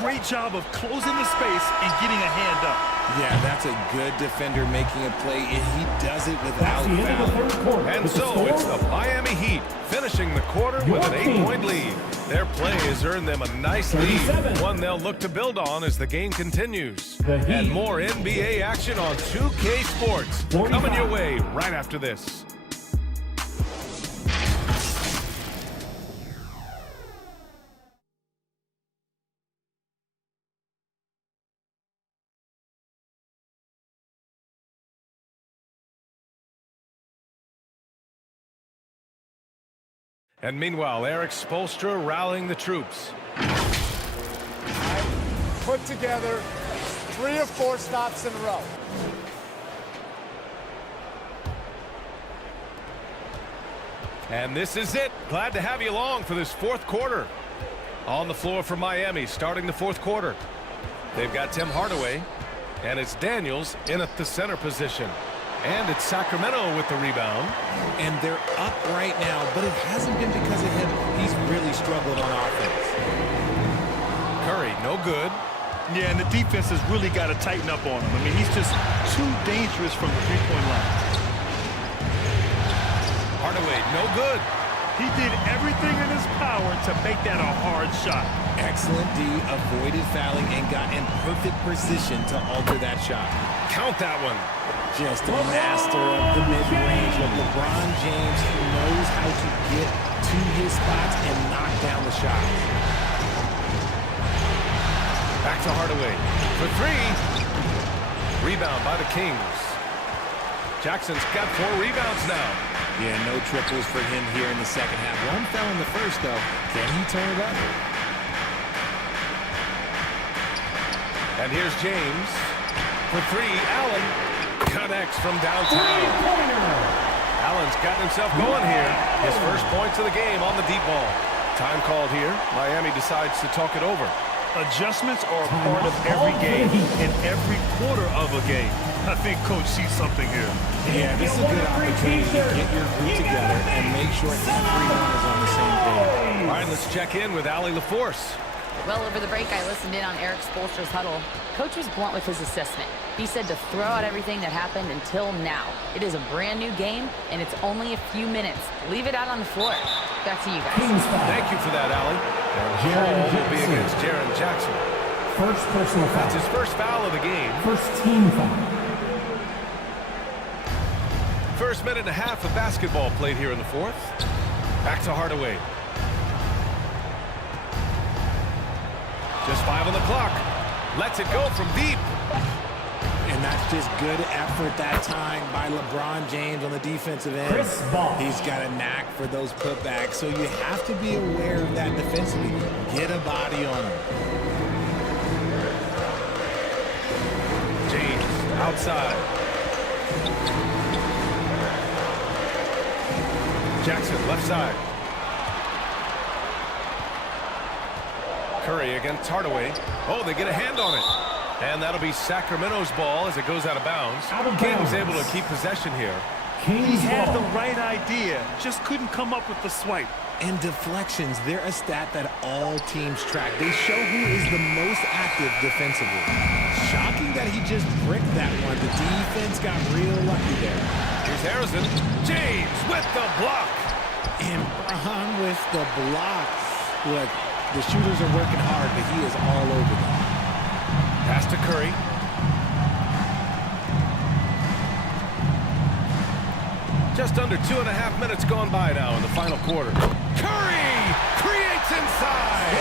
Great job of closing the space and getting a hand up. Yeah, that's a good defender making a play, and he does it without The end of the foul. third quarter. And With the so score, it's the Miami Heat finishing the quarter with an 8-point lead. Their play has earned them a nice lead, 37. one they'll look to build on as the game continues. The Heat. And more NBA action on 2K Sports 45. coming your way right after this. And meanwhile, Eric Spoelstra rallying the troops. Put together 3 or 4 stops in a row. And this is it. Glad to have you along for this fourth quarter. On the floor for Miami, starting the fourth quarter. They've got Tim Hardaway, and it's Daniels in at the center position. And it's Sacramento with the rebound. And they're up right now, but it hasn't been because of him. He's really struggled on offense. Curry, no good. Yeah, and the defense has really got to tighten up on him. I mean, he's just too dangerous from the three-point line. Hardaway, no good. He did everything in his power to make that a hard shot. Excellent D, avoided fouling, and got in perfect position to alter that shot. Count that one. Just a master of the mid-range. With LeBron James, he knows how to get to his spots and knock down the shot. Back to Hardaway for three. Rebound by the Kings. Jackson's got 4 rebounds now. Yeah, no triples for him here in the second half. One fell in the first, though. Can he turn it up? And here's James for 3. Allen connects from downtown. Allen's gotten himself going here. His first points of the game on the deep ball. Time called here. Miami decides to talk it over. Adjustments are a part of every game and every quarter of a game. I think Coach sees something here. Yeah, this is a good opportunity to get your group together and make sure everyone is on the same page. All right, let's check in with Allie LaForce. Well, over the break, I listened in on Eric Spoelstra's huddle. Coach was blunt with his assessment. He said to throw out everything that happened until now. It is a brand new game, and it's only a few minutes. Leave it out on the floor. Back to you guys. Thank you for that, Allie. And will be against Jaren Jackson. First personal foul. That's his first foul of the game. First team foul. First minute and a half of basketball played here in the fourth. Back to Hardaway. Just 5 on the clock. Lets it go from deep. And that's just good effort that time by LeBron James on the defensive end. He's got a knack for those putbacks, so you have to be aware of that defensively. Get a body on him. James outside. Jackson left side. Curry against Hardaway. Oh, they get a hand on it. And that'll be Sacramento's ball as it goes out of bounds. Kings able to keep possession here. He had the right idea, just couldn't come up with the swipe. And deflections, they're a stat that all teams track. They show who is the most active defensively. Shocking that he just bricked that one. The defense got real lucky there. Here's Harrison. James with the block. And Braun with the block. Look, the shooters are working hard, but he is all over them. Pass to Curry. Just under 2.5 minutes gone by now in the final quarter. Curry creates inside.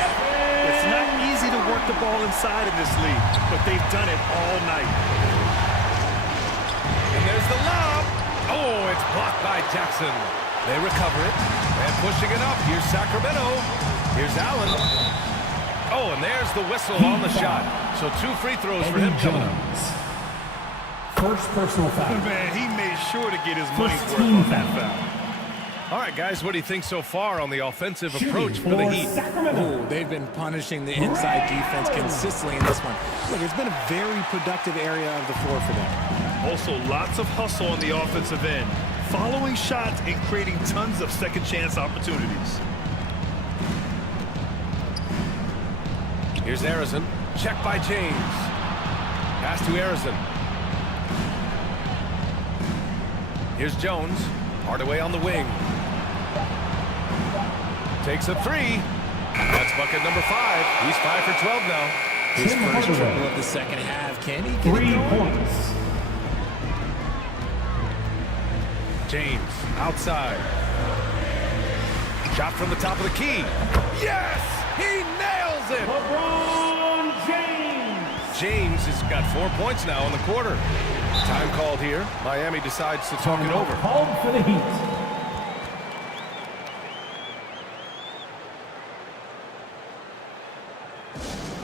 It's not easy to work the ball inside in this league, but they've done it all night. And there's the lob. Oh, it's blocked by Jackson. They recover it. And pushing it up. Here's Sacramento. Here's Allen. Oh, and there's the whistle on the shot. So 2 free throws for him coming up. First personal foul. Man, he made sure to get his money's worth on that foul. All right, guys, what do you think so far on the offensive approach for the Heat? Oh, they've been punishing the inside defense consistently in this one. Look, it's been a very productive area of the floor for them. Also, lots of hustle on the offensive end, following shots and creating tons of second chance opportunities. Here's Harrison. Check by James. Pass to Harrison. Here's Jones. Hardaway on the wing. Takes a 3. That's bucket number 5. He's 5 for 12 now. His first triple of the second half. Can he get 3 it going? points. James outside. Shot from the top of the key. Yes! He nails it! LeBron James. James has got 4 points now in the quarter. Time called here. Miami decides to talk it over. Called for the Heat.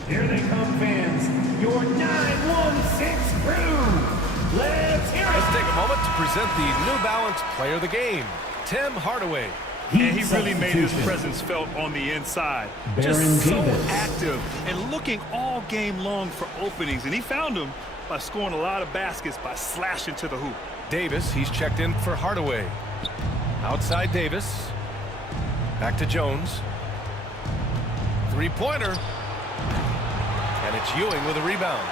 Here they come, fans. Your 916 crew. Let's hear it. Let's take a moment to present the New Balance Player of the Game, Tim Hardaway. And he really made his presence felt on the inside. Just so active and looking all game long for openings. And he found them by scoring a lot of baskets by slashing to the hoop. Davis, he's checked in for Hardaway. Outside Davis. Back to Jones. Three-pointer. And it's Ewing with a rebound.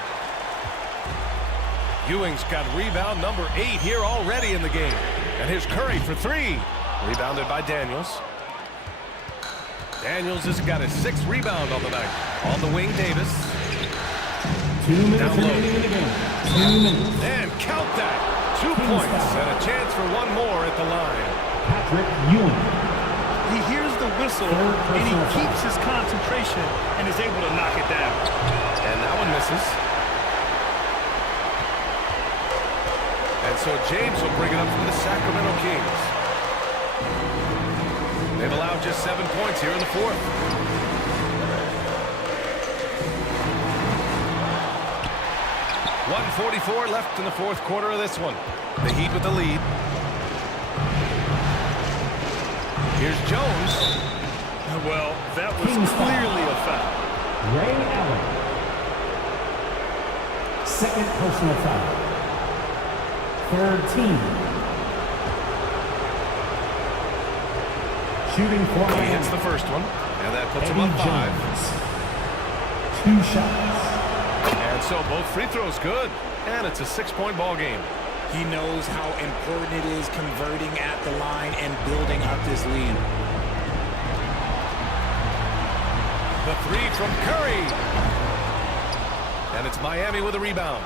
Ewing's got rebound number 8 here already in the game. And here's Curry for 3. Rebounded by Daniels. Daniels has got his 6th rebound on the night. On the wing, Davis. 2 minutes remaining in the game. 2 minutes. And count that. 2 points and a chance for one more at the line. Patrick Ewing. He hears the whistle and he keeps his concentration and is able to knock it down. And that one misses. And so James will bring it up for the Sacramento Kings. They've allowed just 7 points here in the 4th. .144 left in the 4th quarter of this one. The Heat with the lead. Here's Jones. Well, that was clearly a foul. Ray Allen. 2nd personal foul. 3rd team. Shooting for He hits the first one, and that puts him up 5. 2 shots. And so both free throws good, and it's a 6-point ball game. He knows how important it is converting at the line and building up this lead. The 3 from Curry. And it's Miami with a rebound.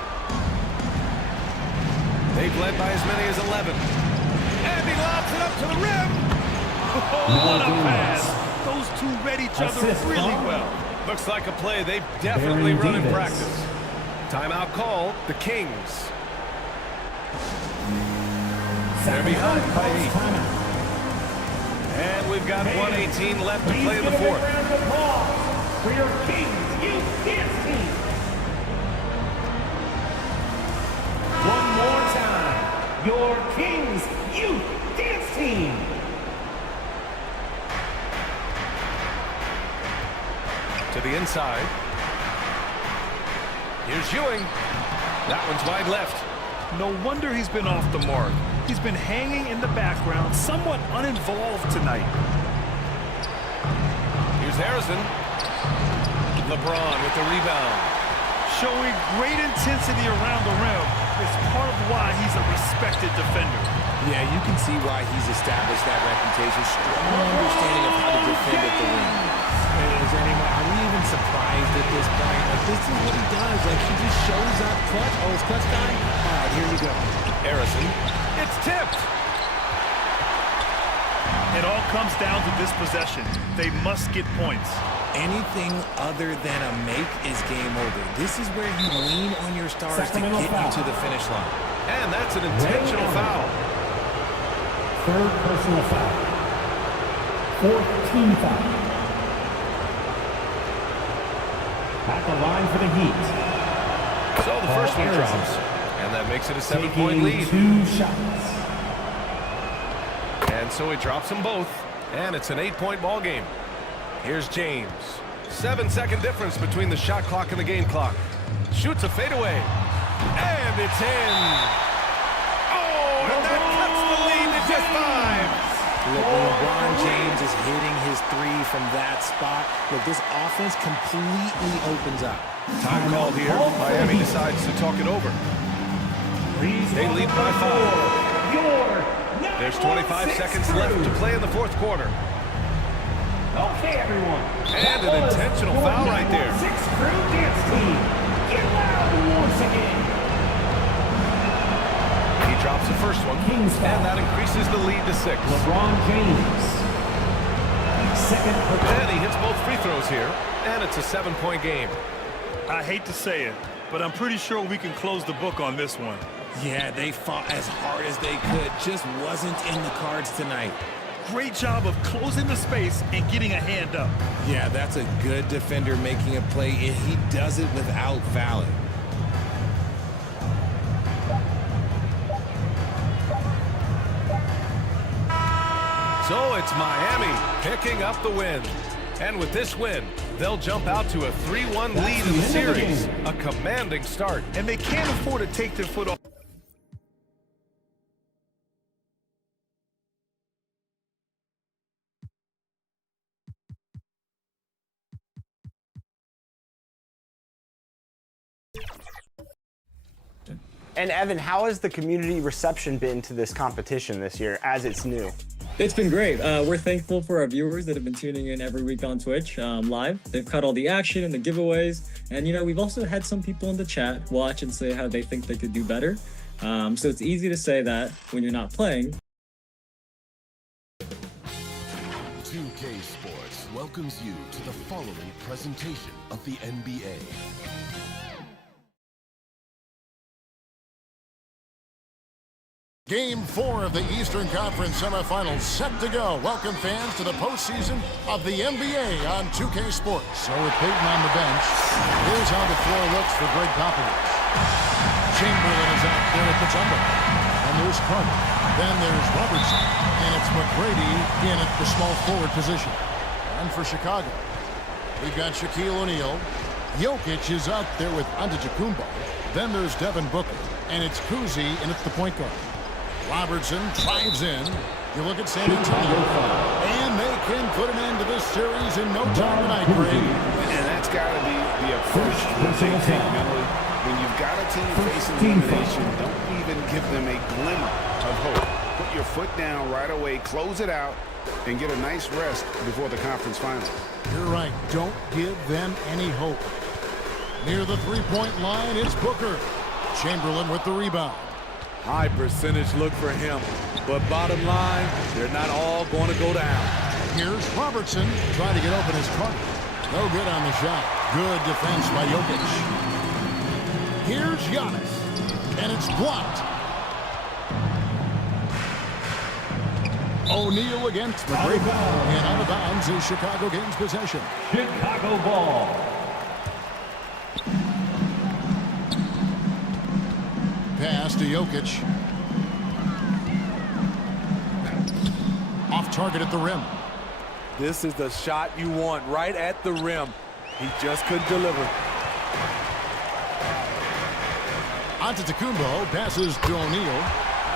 They've led by as many as 11. And he lobs it up to the rim. Oh, what a pass. Those two read each other really well. Looks like a play they've definitely run in practice. Timeout call, the Kings. They're behind by 8. And we've got 1:18 left to play in the 4th. Round of applause for your Kings Youth Dance Team. One more time, your Kings Youth Dance Team. To the inside. Here's Ewing. That one's wide left. No wonder he's been off the mark. He's been hanging in the background, somewhat uninvolved tonight. Here's Harrison. LeBron with the rebound. Showing great intensity around the rim is part of why he's a respected defender. Yeah, you can see why he's established that reputation. Strong understanding of how to defend at the rim. Are we even surprised at this point? Like, this is what he does. Like, he just shows up clutch. Oh, it's clutch time? All right, here we go. Harrison. It's tipped. It all comes down to this possession. They must get points. Anything other than a make is game over. This is where you lean on your stars to get you to the finish line. And that's an intentional foul. 3rd personal foul. 4th team foul. At the line for the Heat. So the first one drops. And that makes it a 7-point lead. 2 shots. And so he drops them both. And it's an 8-point ball game. Here's James. 7-second difference between the shot clock and the game clock. Shoots a fadeaway. And it's in. Oh, and that cuts the lead to just 5. Look, when LeBron James is hitting his 3 from that spot, look, this offense completely opens up. Time called here. Miami decides to talk it over. They lead by 5. There's 25 seconds left to play in the 4th quarter. Okay, everyone. And an intentional foul right there. 6 crew dance team. Get loud once again. He drops the first one, and that increases the lead to 6. LeBron James. 2nd. And he hits both free throws here, and it's a 7-point game. I hate to say it, but I'm pretty sure we can close the book on this one. Yeah, they fought as hard as they could. Just wasn't in the cards tonight. Great job of closing the space and getting a hand up. Yeah, that's a good defender making a play, and he does it without fouling. So it's Miami picking up the win. And with this win, they'll jump out to a 3-1 lead in the series. A commanding start. And they can't afford to take their foot off. And Evan, how has the community reception been to this competition this year as it's new? It's been great. We're thankful for our viewers that have been tuning in every week on Twitch live. They've caught all the action and the giveaways. And, we've also had some people in the chat watch and say how they think they could do better. So it's easy to say that when you're not playing. 2K Sports welcomes you to the following presentation of the NBA. Game 4 of the Eastern Conference semifinals set to go. Welcome fans to the postseason of the NBA on 2K Sports. So with Peyton on the bench, here's how the floor looks for Greg Popovich. Chamberlain is out there at Mutombo. And there's Carter. Then there's Robertson. And it's McGrady in at the small forward position. And for Chicago, we've got Shaquille O'Neal. Jokic is out there with Antetokounmpo. Then there's Devin Booker. And it's Kuzi in at the point guard. Robertson drives in. You look at San Antonio. And they can put an end to this series in no time tonight, Greg. And that's got to be the approach they take mentally. When you've got a team facing elimination, don't even give them a glimmer of hope. Put your foot down right away, close it out, and get a nice rest before the conference finals. You're right. Don't give them any hope. Near the three-point line, it's Booker. Chamberlain with the rebound. High percentage look for him. But bottom line, they're not all going to go down. Here's Robertson trying to get open his Carter. No good on the shot. Good defense by Jokic. Here's Giannis. And it's blocked. O'Neal against McGrady. And out of bounds is Chicago gains possession. Chicago ball. Pass to Jokic. Off target at the rim. This is the shot you want, right at the rim. He just couldn't deliver. Antetokounmpo passes to O'Neal.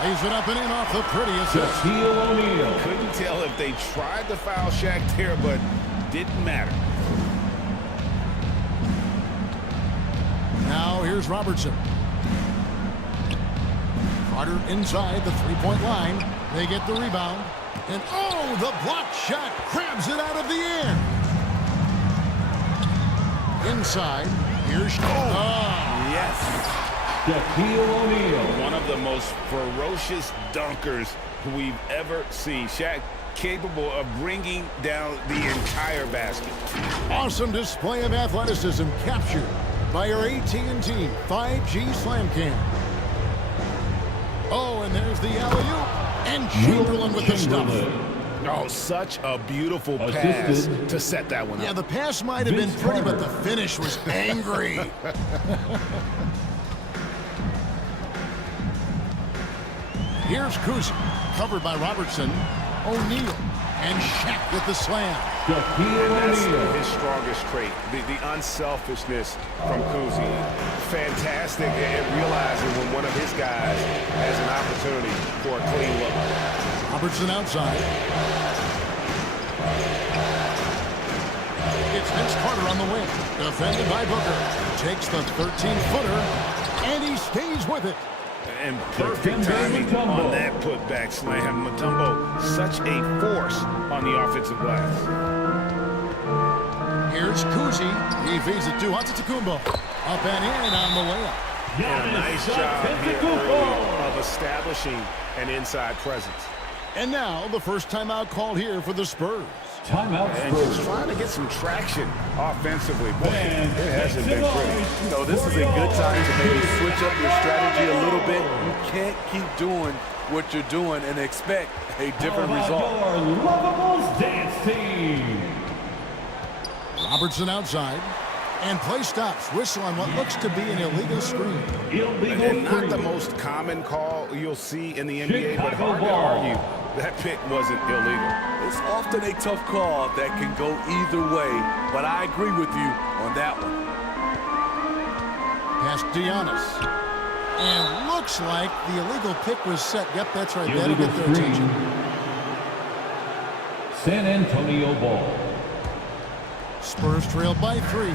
Lays it up and in off the pretty assist. Shaquille O'Neal. Couldn't tell if they tried to foul Shaq there, but didn't matter. Now here's Robertson. Carter inside the three-point line. They get the rebound. And oh, the block shot grabs it out of the air. Inside, here's Yes. Shaquille O'Neal. One of the most ferocious dunkers we've ever seen. Shaq capable of bringing down the entire basket. Awesome display of athleticism captured by our AT&T 5G Slam Cam. Oh, and there's the alley-oop. And Chamberlain with the stuff. Oh, such a beautiful pass to set that one up. Yeah, the pass might have been pretty, but the finish was angry. Here's Kuzi, covered by Robertson. O'Neal, and Shaq with the slam. That's his strongest trait, the unselfishness from Kuzi. Fantastic at realizing when one of his guys has an opportunity for a clean look. Robertson outside. It's Vince Carter on the wing. Defended by Booker. Takes the 13-footer, and he stays with it. And perfect timing on that putback slam. Mutombo, such a force on the offensive glass. Here's Kuzi. He feeds it to Antetokounmpo. Up and in on the layup. And a nice job here early of establishing an inside presence. And now the first timeout called here for the Spurs. Timeout and just trying to get some traction offensively. Boy, it hasn't been pretty. You know, this is a good time to maybe switch up your strategy a little bit. You can't keep doing what you're doing and expect a different result. Your Lovables dance team. Robertson outside. And play stops. Whistle on what looks to be an illegal screen. And not the most common call you'll see in the NBA, but hard to argue that pick wasn't illegal. It's often a tough call that can go either way, but I agree with you on that one. Past Giannis. And looks like the illegal pick was set. Yep, that's right. That'll get their attention. San Antonio ball. Spurs trail by 3.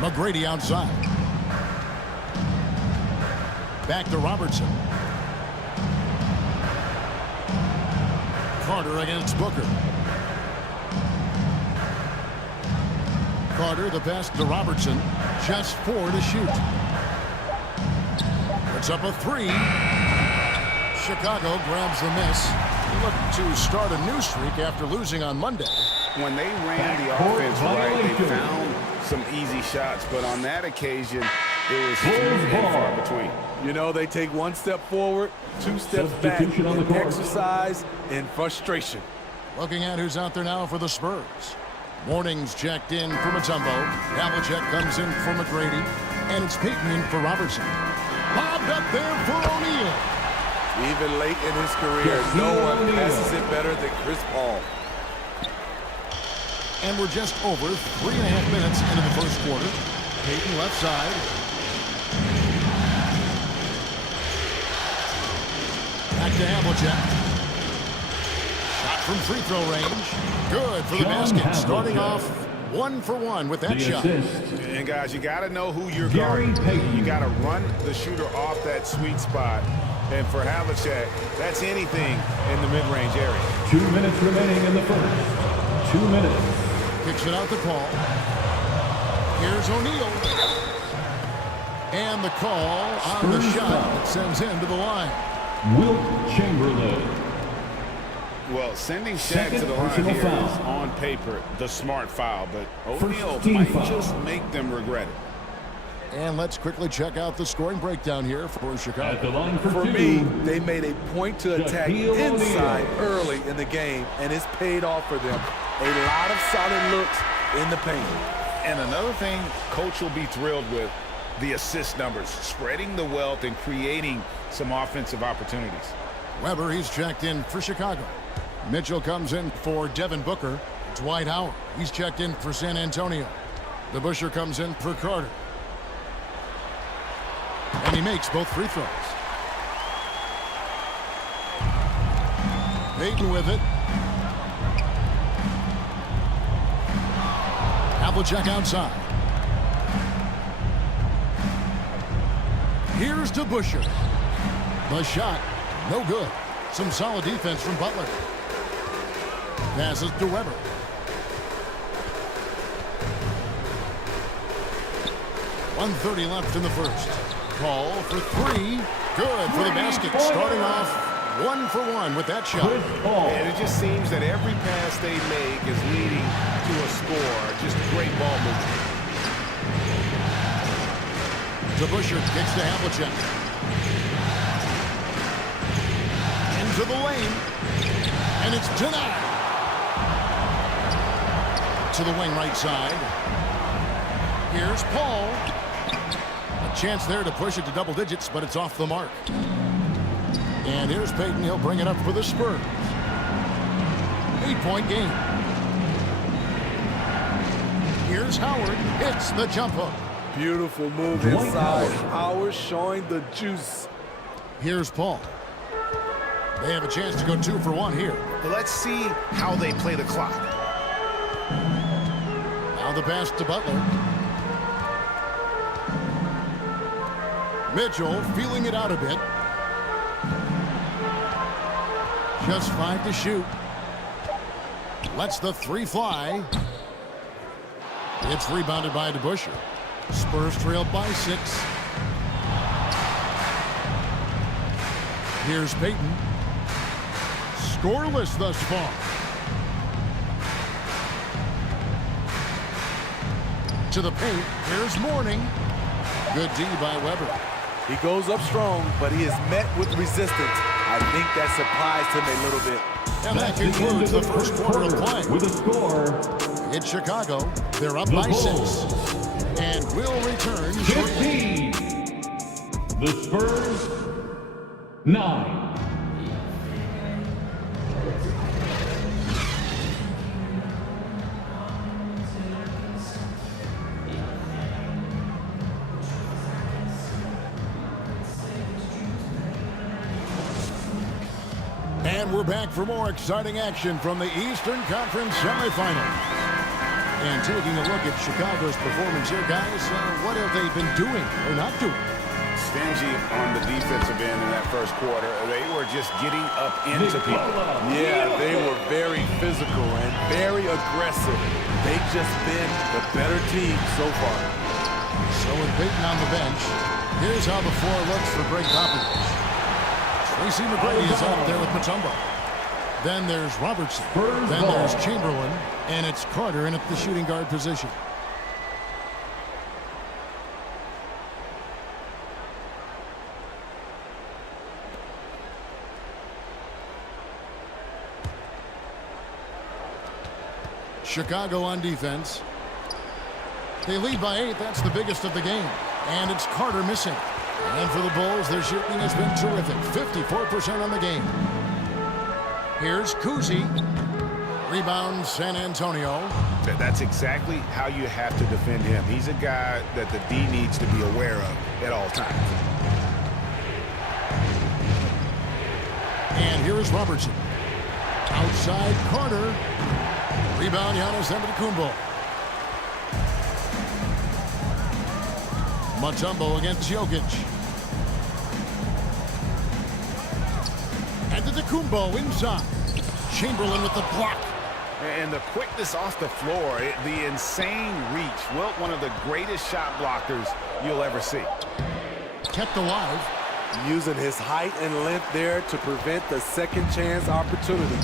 McGrady outside. Back to Robertson. Carter against Booker. Carter, the pass to Robertson. Just 4 to shoot. It's up a 3. Chicago grabs the miss. They look to start a new streak after losing on Monday. When they ran the offense right, they found some easy shots, but on that occasion, it was few and far between. You know, they take 1 step forward, 2 steps back in exercise and frustration. Looking at who's out there now for the Spurs. Morning's checked in for Mutombo. Havlicek comes in for McGrady. And it's Payton in for Robertson. Lobbed up there for O'Neal. Even late in his career, no one passes it better than Chris Paul. And we're just over 3.5 minutes into the first quarter. Payton left side. Back to Havlicek. Shot from free throw range. Good for the basket. Starting off 1 for 1 with that shot. And guys, you got to know who you're guarding. You got to run the shooter off that sweet spot. And for Havlicek, that's anything in the mid-range area. 2 minutes remaining in the first. 2 minutes. Kicks it out to Paul. Here's O'Neal. And the call on the shot that sends him to the line. Wilt Chamberlain. Well, sending Shaq to the line here is on paper the smart foul, but O'Neal might just make them regret it. And let's quickly check out the scoring breakdown here for Chicago. At the line for me, they made a point to attack inside early in the game, and it's paid off for them. A lot of solid looks in the paint. And another thing Coach will be thrilled with, the assist numbers, spreading the wealth and creating some offensive opportunities. Weber, he's checked in for Chicago. Mitchell comes in for Devin Booker. Dwight Howard, he's checked in for San Antonio. DeBusschere comes in for Carter. And he makes both free throws. Payton with it. Havlicek outside. Here's DeBusschere. The shot, no good. Some solid defense from Butler. Passes to Weber. .130 left in the first. Paul for 3. Good for the basket. Starting off 1 for 1 with that shot. And it just seems that every pass they make is leading to a score. Just great ball movement. DeBusschere kicks to Havlicek. Into the lane. And it's denied. To the wing right side. Here's Paul. A chance there to push it to double digits, but it's off the mark. And here's Payton. He'll bring it up for the Spurs. 8-point game. Here's Howard. Hits the jump hook. Beautiful move inside. Howard showing the juice. Here's Paul. They have a chance to go 2 for 1 here. But let's see how they play the clock. Now the pass to Butler. Mitchell feeling it out a bit. Just 5 to shoot. Lets the 3 fly. It's rebounded by DeBusschere. Spurs trail by 6. Here's Payton. Scoreless thus far. To the paint. Here's Mourning. Good D by Weber. He goes up strong, but he is met with resistance. I think that surprised him a little bit. And that concludes the first quarter of play. With a score. It's Chicago. They're up by 6. And we'll return shortly. The Spurs 9. And we're back for more exciting action from the Eastern Conference semifinals. And taking a look at Chicago's performance here, guys, what have they been doing or not doing? Stingy on the defensive end in that first quarter. They were just getting up into people. Yeah, they were very physical and very aggressive. They've just been the better team so far. So with Peyton on the bench, here's how the floor looks for Greg Popovich. Tracy McGrady is out there with Mutombo. Then there's Robertson. Then there's Chamberlain. And it's Carter in at the shooting guard position. Chicago on defense. They lead by 8. That's the biggest of the game. And it's Carter missing. And for the Bulls, their shooting has been terrific. 54% on the game. Here's Kuzi. Rebound, San Antonio. That's exactly how you have to defend him. He's a guy that the D needs to be aware of at all times. And here is Robertson. Outside Carter. Rebound, Giannis Antetokounmpo. Mutombo against Jokic. Antetokounmpo inside. Chamberlain with the block. And the quickness off the floor, the insane reach. Wilt, one of the greatest shot blockers you'll ever see. Kept alive. Using his height and length there to prevent the second chance opportunity.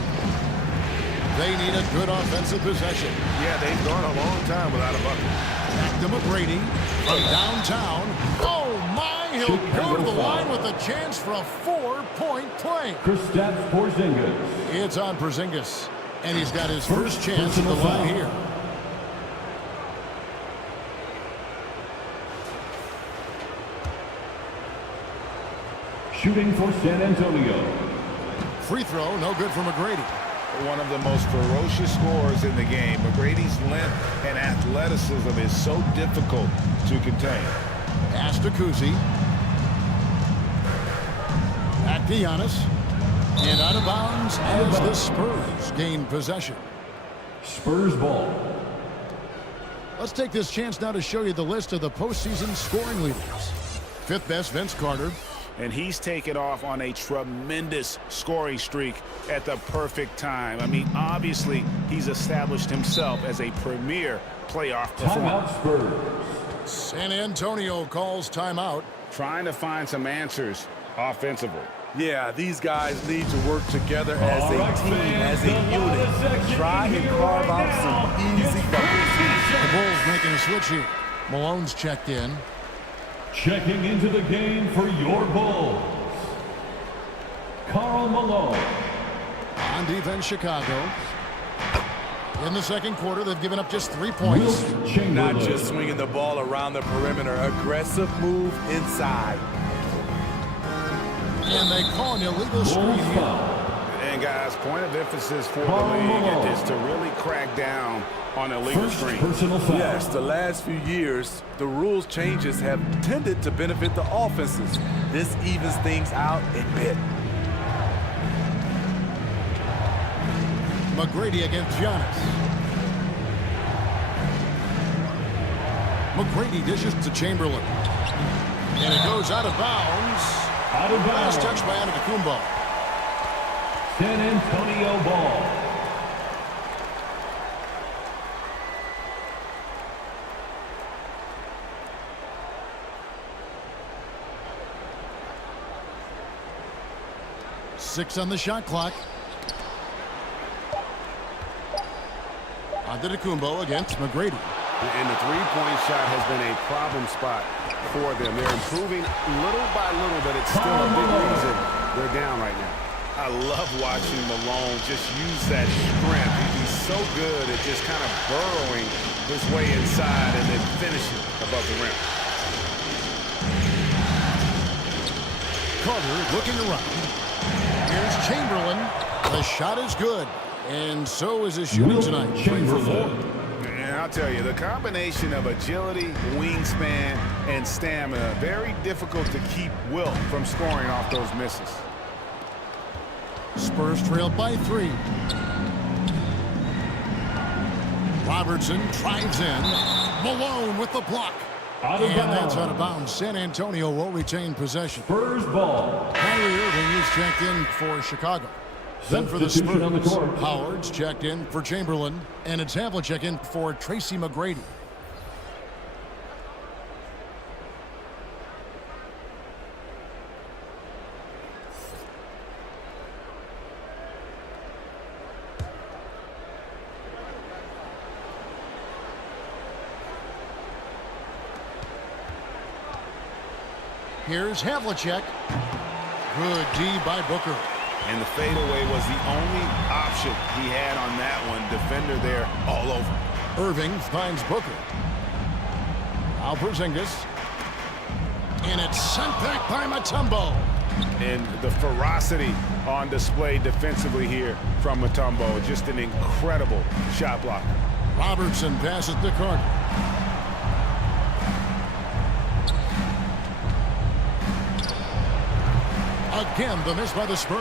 They need a good offensive possession. Yeah, they've gone a long time without a bucket. Back to McGrady from downtown. Oh, my. He'll go to the line with a chance for a 4-point play. Kristaps Porzingis. It's on Porzingis. And he's got his first chance at the line here. Shooting for San Antonio. Free throw, no good for McGrady. One of the most ferocious scorers in the game. McGrady's length and athleticism is so difficult to contain. Pass to Kuzi. Back to Giannis. And out of bounds as the Spurs gain possession. Spurs ball. Let's take this chance now to show you the list of the postseason scoring leaders. Fifth best, Vince Carter. And he's taken off on a tremendous scoring streak at the perfect time. I mean, obviously, he's established himself as a premier playoff performer. Timeout Spurs. San Antonio calls timeout. Trying to find some answers offensively. Yeah, these guys need to work together as a team, as a unit. Try and carve out some easy buckets. The Bulls making a switch here. Malone's checked in. Checking into the game for your Bulls, Karl Malone. On defense, Chicago. In the second quarter, they've given up just 3 points. Not just swinging the ball around the perimeter. Aggressive move inside. And they call an illegal screen here. And guys, point of emphasis for the league is to really crack down on illegal screens. Yes, the last few years, the rules changes have tended to benefit the offenses. This evens things out a bit. McGrady against Giannis. McGrady dishes to Chamberlain. And it goes out of bounds. Last touch by Antetokounmpo. San Antonio ball. Six on the shot clock. Antetokounmpo against McGrady. And the three-point shot has been a problem spot for them. They're improving little by little, but it's still a big reason they're down right now. I love watching Malone just use that strength. He's so good at just kind of burrowing his way inside and then finishing above the rim. Carter looking around. Here's Chamberlain. The shot is good. And so is his shooting tonight. 3 for 4. And I'll tell you, the combination of agility, wingspan, and stamina, very difficult to keep Wilt from scoring off those misses. Spurs trail by 3. Robertson drives in. Malone with the block. And that's out of bounds. San Antonio will retain possession. Spurs ball. Kyrie Irving is checked in for Chicago. Then for the Spurs, Howard's checked in for Chamberlain. And it's Havlicek in for Tracy McGrady. Here's Havlicek. Good D by Booker. And the fadeaway was the only option he had on that one. Defender there all over. Irving finds Booker. Now Porzingis. And it's sent back by Mutombo. And the ferocity on display defensively here from Mutombo. Just an incredible shot blocker. Robertson passes to Carter. Again, the miss by the Spurs.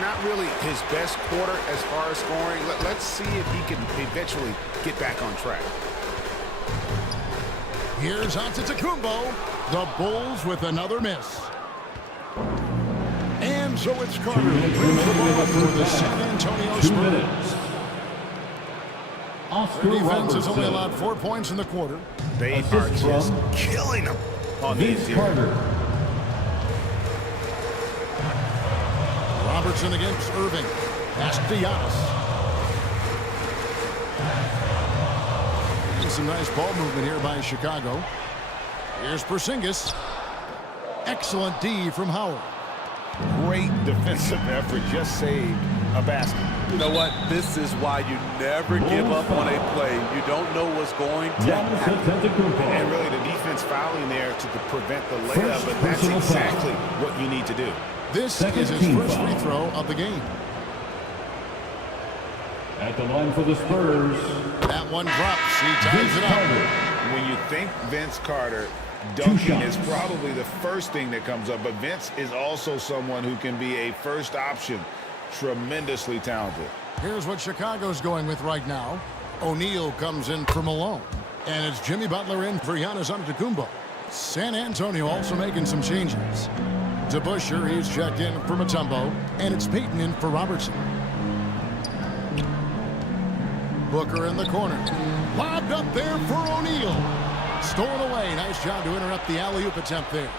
Not really his best quarter as far as scoring. Let's see if he can eventually get back on track. Here's Antetokounmpo. The Bulls with another miss. And so it's Carter who brings the ball for the San Antonio Spurs. Their defense has only allowed 4 points in the quarter. They are just killing them on the interior. Robertson against Irving. Pass to Giannis. And some nice ball movement here by Chicago. Here's Porzingis. Excellent D from Howard. Great defensive effort. Just saved a basket. You know what? This is why you never give up on a play. You don't know what's going to happen. And really the defense fouling there to prevent the layup, but that's exactly what you need to do. This is his first free throw of the game. At the line for the Spurs. That one drops. He ties it up. When you think Vince Carter, dunking is probably the first thing that comes up, but Vince is also someone who can be a first option. Tremendously talented. Here's what Chicago's going with right now. O'Neal comes in for Malone. And it's Jimmy Butler in for Giannis Antetokounmpo. San Antonio also making some changes. To Busher, he's checked in for Mutombo, and it's Payton in for Robertson. Booker in the corner. Lobbed up there for O'Neal. Stolen away. Nice job to interrupt the alley-oop attempt there.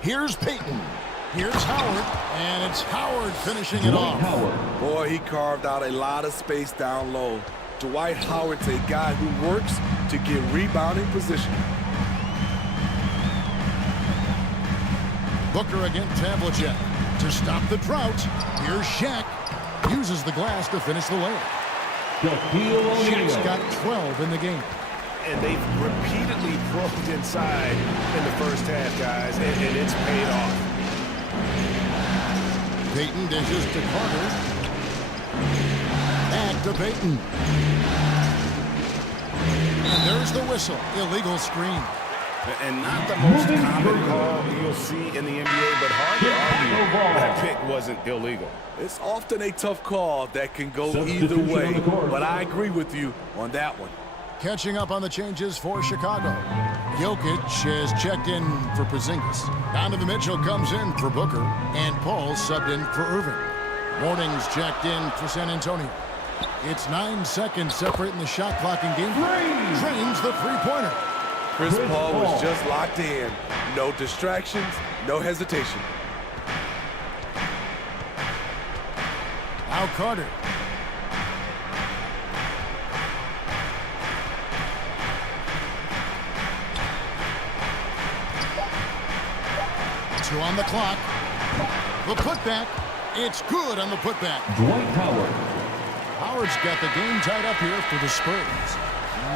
Here's Payton. Here's Howard, and it's Howard finishing it off. Boy, he carved out a lot of space down low. Dwight Howard's a guy who works to get rebounding position. Booker against Havlicek. To stop the drought, here's Shaq. Uses the glass to finish the layup. Shaq's got 12 in the game. And they've repeatedly broke inside in the first half, guys, and it's paid off. Payton dishes to Carter. Back to Payton. And there's the whistle. Illegal screen. And not the most common call you'll see in the NBA, but hard to argue that pick wasn't illegal. It's often a tough call that can go either way, but I agree with you on that one. Catching up on the changes for Chicago. Jokic has checked in for Porzingis. Donovan Mitchell comes in for Booker, and Paul subbed in for Irving. Warnings checked in for San Antonio. It's 9 seconds separating the shot clock in game 3. Drains the three-pointer. Chris Paul was just locked in. No distractions, no hesitation. Now Carter. Two on the clock. The putback. It's good on the putback. Dwight Howard. Howard's got the game tied up here for the Spurs.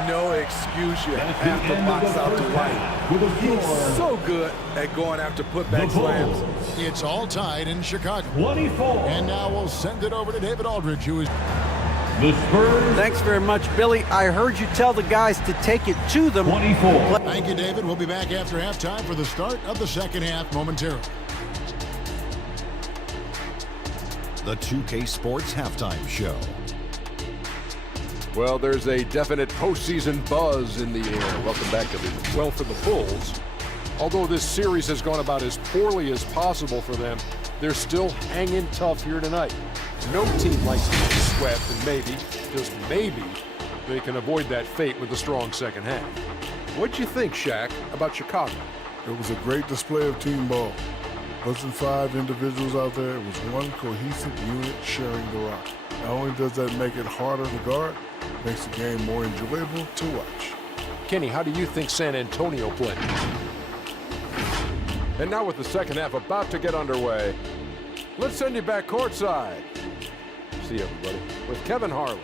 No excuse. You have to box out the right. He's so good at going after putback slams. It's all tied in Chicago. 24. And now we'll send it over to David Aldridge, who is... The Spurs. Thanks very much, Billy. I heard you tell the guys to take it to them. 24. Thank you, David. We'll be back after halftime for the start of the second half momentarily. The 2K Sports Halftime Show. Well, there's a definite postseason buzz in the air. Welcome back, everyone. Well, for the Bulls, although this series has gone about as poorly as possible for them, they're still hanging tough here tonight. No team likes to be swept, and maybe, just maybe, they can avoid that fate with a strong second half. What'd you think, Shaq, about Chicago? It was a great display of team ball. Wasn't 5 individuals out there. It was one cohesive unit sharing the rock. Not only does that make it harder to guard, it makes the game more enjoyable to watch. Kenny, how do you think San Antonio played? And now with the second half about to get underway, let's send you back courtside. See everybody with Kevin Harlan.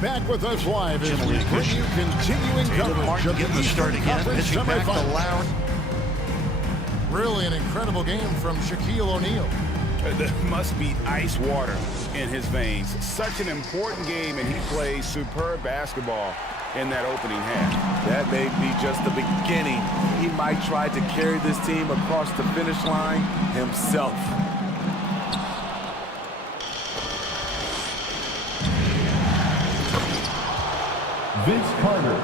Back with us live as we bring you continuing coverage of the Eastern Conference semifinals. Really an incredible game from Shaquille O'Neal. There must be ice water in his veins. Such an important game, and he plays superb basketball in that opening half. That may be just the beginning. He might try to carry this team across the finish line himself. Vince Carter.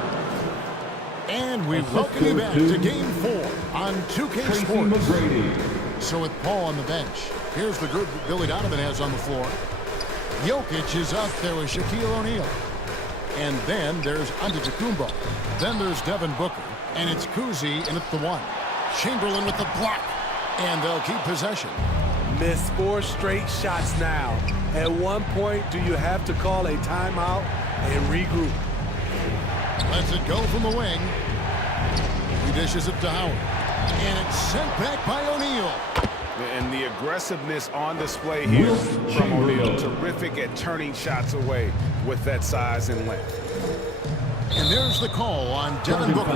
And we welcome you back to Game 4 on 2K Sports. So with Paul on the bench, here's the group that Billy Donovan has on the floor. Jokic is up there with Shaquille O'Neal. And then there's Antetokounmpo. Then there's Devin Booker. And it's Kuzi in at the 1. Chamberlain with the block. And they'll keep possession. Missed 4 straight shots now. At one point, do you have to call a timeout and regroup? Lets it go from the wing. He dishes it to Howard. And it's sent back by O'Neal. And the aggressiveness on display here from O'Neal. Terrific at turning shots away with that size and length. And there's the call on Devin Booker.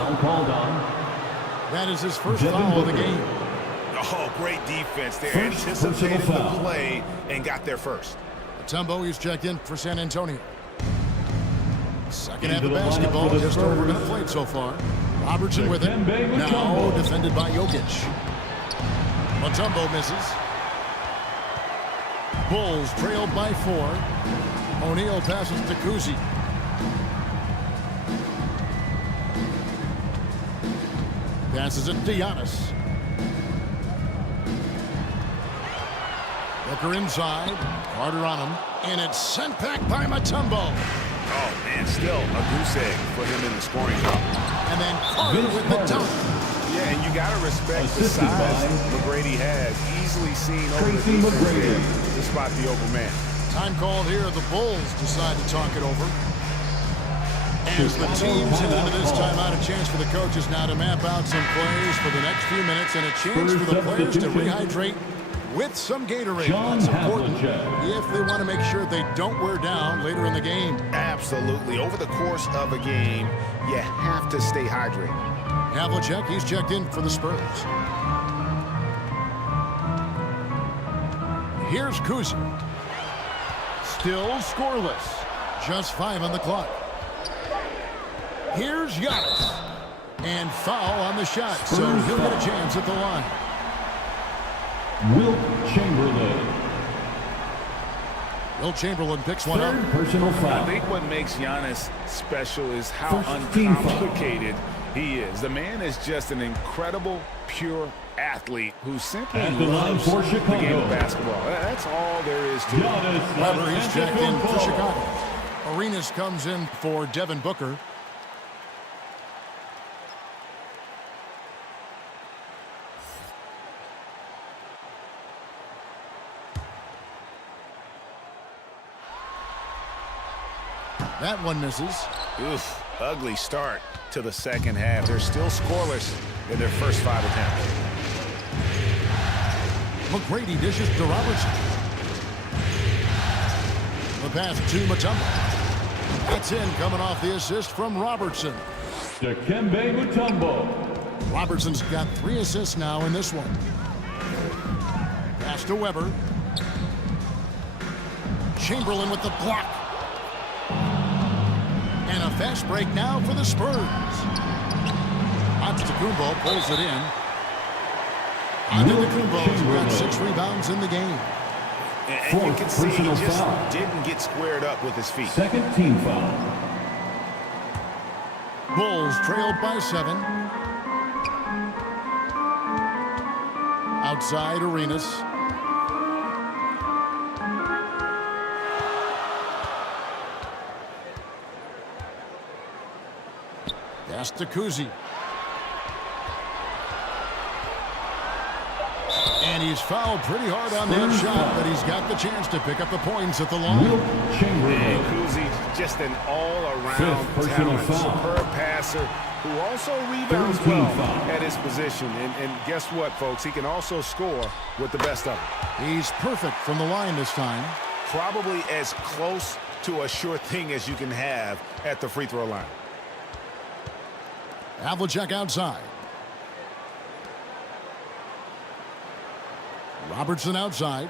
That is his first foul of the game. Oh, great defense there. Anticipated the play and got there first. Mutombo, he's checked in for San Antonio. Second half of basketball, just over a minute played so far. Robertson with it. Now defended by Jokic. Mutombo misses. Bulls trailed by 4. O'Neal passes to Kuzi. Passes it to Giannis. Booker inside. Carter on him. And it's sent back by Mutombo. Oh, man, still a goose egg for him in the scoring column. And then Carter with the dunk. Yeah, and you got to respect the size McGrady has. Easily seen over the defense there to spot the open man. Time called here. The Bulls decide to talk it over. As the teams head into this timeout, a chance for the coaches now to map out some plays for the next few minutes and a chance for the players to rehydrate with some Gatorade. That's important if they want to make sure they don't wear down later in the game. Absolutely. Over the course of a game, you have to stay hydrated. Havlicek, he's checked in for the Spurs. Here's Kuzi. Still scoreless. Just 5 on the clock. Here's Giannis. And foul on the shot, so he'll get a chance at the line. Wilt Chamberlain. Wilt Chamberlain picks one up. Personal foul. I think what makes Giannis special is how uncomplicated he is. The man is just an incredible, pure athlete who simply loves the game of basketball. That's all there is to it. Weber, he's checked in for Chicago. Arenas comes in for Devin Booker. That one misses. Oof, ugly start to the second half. They're still scoreless in their first 5 attempts. McGrady dishes to Robertson. The pass to Mutombo. That's in, coming off the assist from Robertson. Dikembe Mutombo. Robertson's got 3 assists now in this one. Pass to Weber. Chamberlain with the block. And a fast break now for the Spurs. Antetokounmpo pulls it in. Antetokounmpo's got 6 rebounds in the game. And you can see he just didn't get squared up with his feet. Second team foul. Bulls trailed by 7. Outside Arenas. Pass to Kuzi. And he's fouled pretty hard on that shot, but he's got the chance to pick up the points at the line. And Kuzi, just an all-around talent, superb passer who also rebounds well at his position. And guess what, folks? He can also score with the best of them. He's perfect from the line this time. Probably as close to a sure thing as you can have at the free throw line. Havlicek outside. Robertson outside.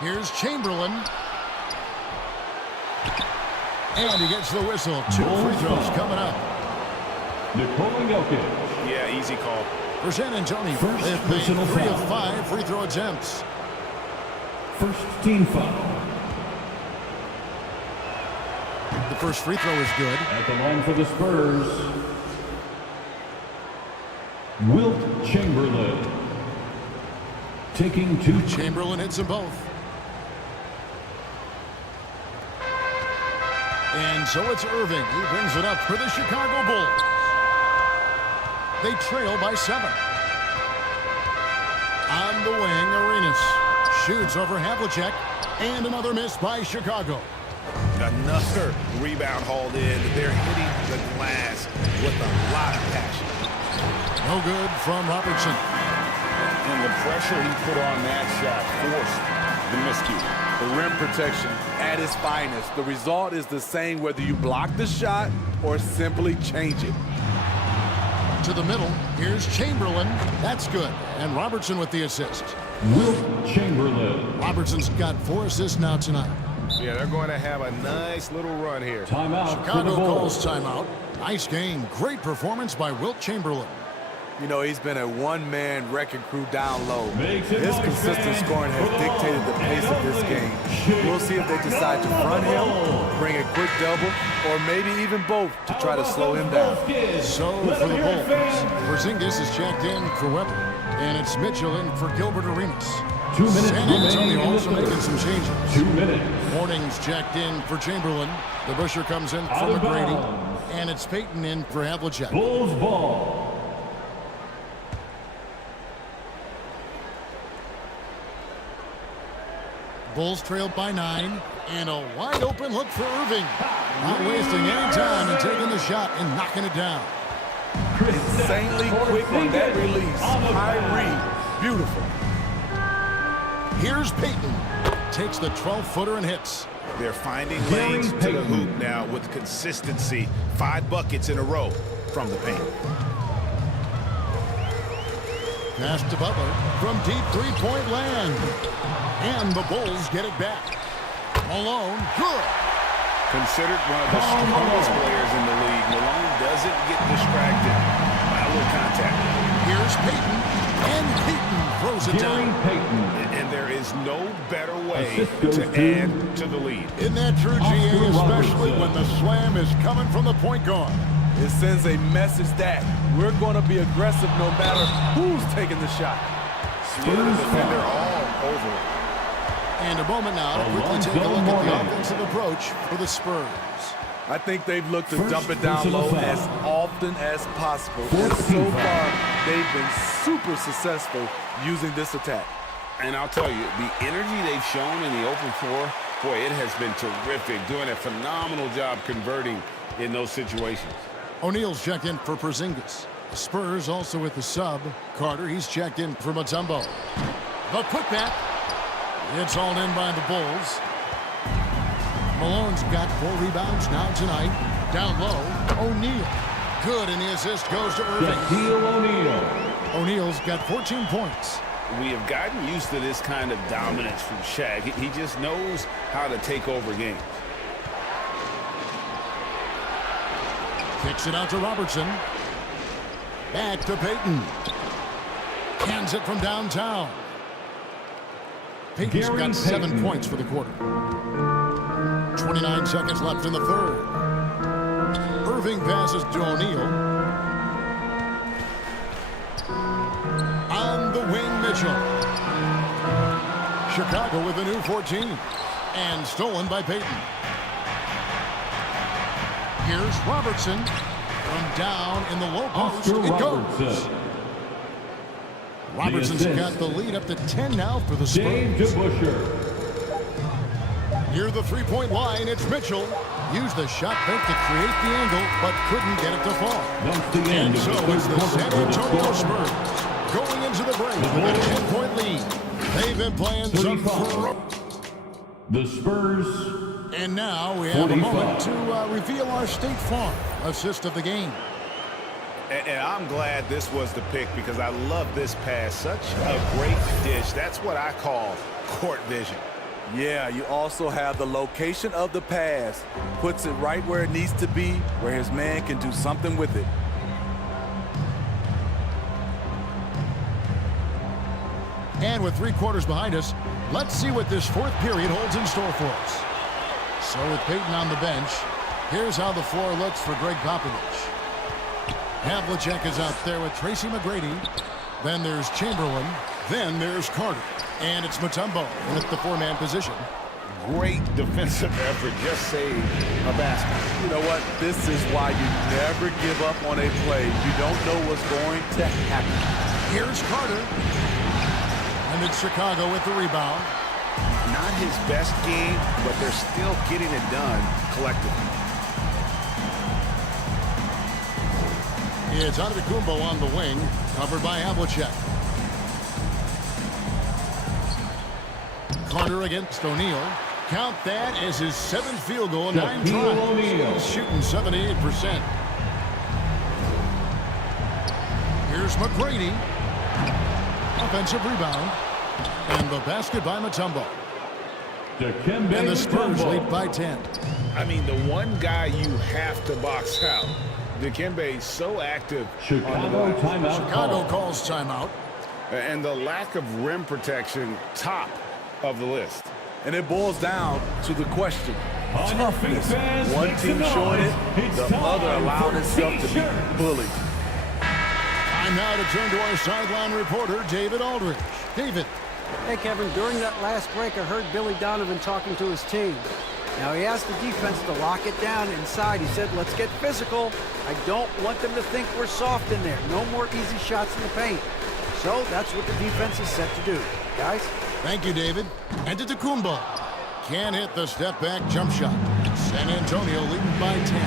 Here's Chamberlain. And he gets the whistle. 2 free throws coming up. Yeah, easy call. For San Antonio, they've made 3 of 5 free throw attempts. First team foul. The first free throw is good. At the line for the Spurs, Wilt Chamberlain. Taking 2. Chamberlain hits them both. And so it's Irving. He brings it up for the Chicago Bulls. They trail by 7. On the wing, Arenas shoots over Havlicek. And another miss by Chicago. Another rebound hauled in. They're hitting the glass with a lot of passion. No good from Robertson. And the pressure he put on that shot forced the miscue. The rim protection at its finest. The result is the same whether you block the shot or simply change it. To the middle, here's Chamberlain. That's good. And Robertson with the assist. Wilt Chamberlain. Robertson's got 4 assists now tonight. Yeah, they're going to have a nice little run here. Timeout. Chicago calls timeout. Nice game. Great performance by Wilt Chamberlain. You know, he's been a one-man wrecking crew down low. His consistent scoring has dictated the pace of this game. We'll see if they decide to front him, bring a quick double, or maybe even both to try to slow him down. So for the Bulls, Porzingis is checked in for Weber, and it's Mitchell in for Gilbert Arenas. 2 minutes San Antonio also making some changes. 2 minutes. Morning's checked in for Chamberlain. The Busher comes in for McGrady, and it's Payton in for Havlicek. Bulls ball. Bulls trailed by 9, and a wide open look for Irving. Not wasting any time and taking the shot and knocking it down. Insanely quick on that release. High read. Beautiful. Here's Payton. Takes the 12-footer and hits. They're finding lanes to the hoop now with consistency. 5 buckets in a row from the paint. Pass to Butler from deep 3-point land. And the Bulls get it back. Malone, good. Considered one of the strongest players in the league, Malone doesn't get distracted by a little contact. Here's Payton, and Payton throws it down. And there is no better way to add to the lead. Isn't that true, GA, especially when the slam is coming from the point guard? It sends a message that we're going to be aggressive no matter who's taking the shot. Yeah, the defender all over it. And a moment now to quickly take a look at the offensive approach for the Spurs. I think they've looked to dump it down low as often as possible. And so far, they've been super successful using this attack. And I'll tell you, the energy they've shown in the open floor Boy, it has been terrific, doing a phenomenal job converting in those situations. O'Neal's checked in for Porzingis. The Spurs also with the sub. Carter, he's checked in for Mutombo. The putback. It's all in by the Bulls. Malone's got 4 rebounds now tonight. Down low, O'Neal. Good, and the assist goes to Irving. O'Neal's got 14 points. We have gotten used to this kind of dominance from Shaq. He just knows how to take over games. Kicks it out to Robertson. Back to Payton. Cans it from downtown. Payton's got 7 points for the quarter. 29 seconds left in the third. Irving passes to O'Neal. On the wing, Mitchell. Chicago with a new 14. And stolen by Payton. Here's Robertson. From down in the low post, it goes. Robertson's got the lead up to 10 now for the Spurs. Near the three-point line, it's Mitchell. Used the shot fake to create the angle, but couldn't get it to fall. And so it's the San Antonio Spurs going into the break with a 10-point lead. They've been playing some the Spurs. And now we have 45. A moment to reveal our State Farm assist of the game. And I'm glad this was the pick because I love this pass. Such a great dish. That's what I call court vision. Yeah, you also have the location of the pass. Puts it right where it needs to be, where his man can do something with it. And with 3 quarters behind us, let's see what this fourth period holds in store for us. So with Payton on the bench, here's how the floor looks for Greg Popovich. Havlicek is out there with Tracy McGrady. Then there's Chamberlain. Then there's Carter. And it's Mutombo with the 4-man position. Great defensive effort. Just saved a basket. You know what? This is why you never give up on a play. You don't know what's going to happen. Here's Carter. And it's Chicago with the rebound. Not his best game, but they're still getting it done collectively. It's Antetokounmpo on the wing, covered by Havlicek. Carter against O'Neal. Count that as his 7th field goal in 9 tries. He's shooting 78%. Here's McGrady. Offensive rebound. And the basket by Mutombo. And the Spurs lead by 10. I mean, the one guy you have to box out. Dikembe so active. Chicago timeout. Chicago calls timeout. And the lack of rim protection, top of the list. And it boils down to the question. Toughness. One team showing it, the other allowed itself to be bullied. Time now to turn to our sideline reporter, David Aldridge. David. Hey, Kevin, during that last break, I heard Billy Donovan talking to his team. Now, he asked the defense to lock it down inside. He said, let's get physical. I don't want them to think we're soft in there. No more easy shots in the paint. So that's what the defense is set to do. Guys? Thank you, David. And Antetokounmpo can't hit the step-back jump shot. San Antonio leading by 10.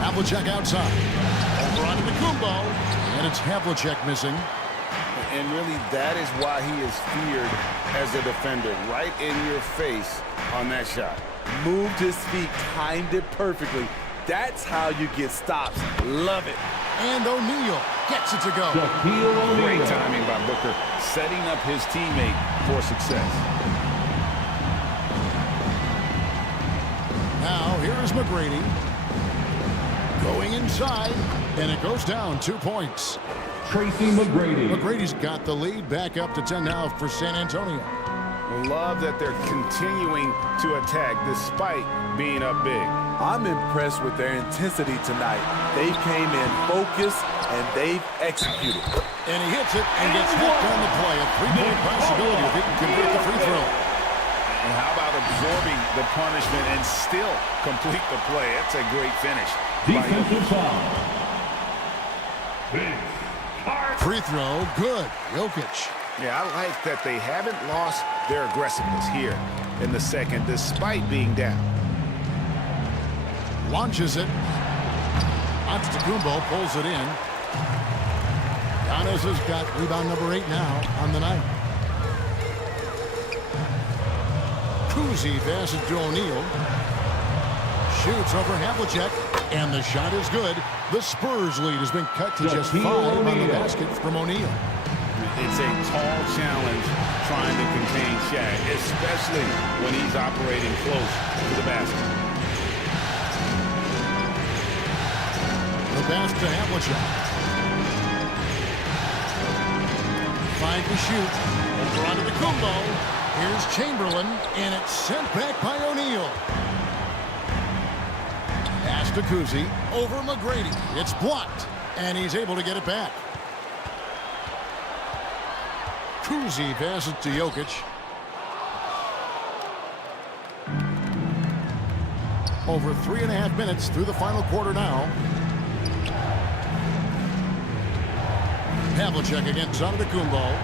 Havlicek outside. Over on Antetokounmpo. And it's Havlicek missing. And really, that is why he is feared as a defender. Right in your face on that shot. Moved his feet, timed it perfectly. That's how you get stops. Love it. And O'Neal gets it to go. Great timing by Booker, setting up his teammate for success. Now, here is McGrady. Going inside, and it goes down 2 points. Tracy McGrady. McGrady's got the lead back up to 10 now for San Antonio. Love that they're continuing to attack despite being up big. I'm impressed with their intensity tonight. They came in focused and they've executed. And he hits it and gets hooked on the play. A 3-point possibility if he can convert the free throw. And how about absorbing the punishment and still complete the play? That's a great finish. Defensive foul. Free throw, good. Jokic. Yeah, I like that they haven't lost their aggressiveness here in the second, despite being down. Launches it. Antetokounmpo pulls it in. Giannis has got rebound number 8 now on the night. Kuzi passes to O'Neal. Shoots over Havlicek, and the shot is good. The Spurs lead has been cut to just 5 on the basket from O'Neal. It's a tall challenge trying to contain Shaq, especially when he's operating close to the basket. The pass to Havlicek. 5 to shoot. Over onto the Kumbo. Here's Chamberlain, and it's sent back by O'Neal. Pass to Kuzi. Over McGrady. It's blocked, and he's able to get it back. Kuzi passes to Jokic. Over 3.5 minutes through the final quarter now. Havlicek against Antetokounmpo.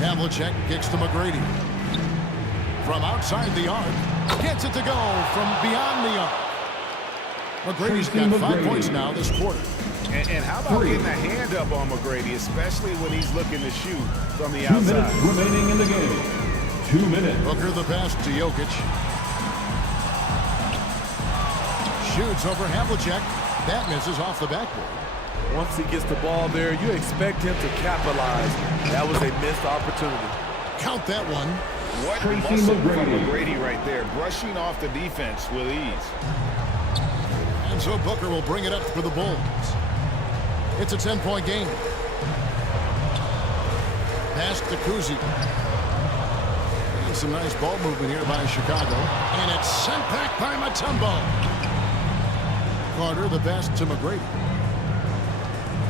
Havlicek kicks to McGrady. From outside the arc. Gets it to go from beyond the arc. McGrady's got 5 points now this quarter. And how about getting a hand up on McGrady, especially when he's looking to shoot from the 2 outside. minutes remaining in the game. 2 minutes. Booker the pass to Jokic. Shoots over Havlicek. That misses off the backboard. Once he gets the ball there, you expect him to capitalize. That was a missed opportunity. Count that one. What muscle from McGrady right there, brushing off the defense with ease. And so Booker will bring it up for the Bulls. It's a 10-point game. Pass to Kuzi. Some nice ball movement here by Chicago. And it's sent back by Mutombo. Carter the pass to McGrady.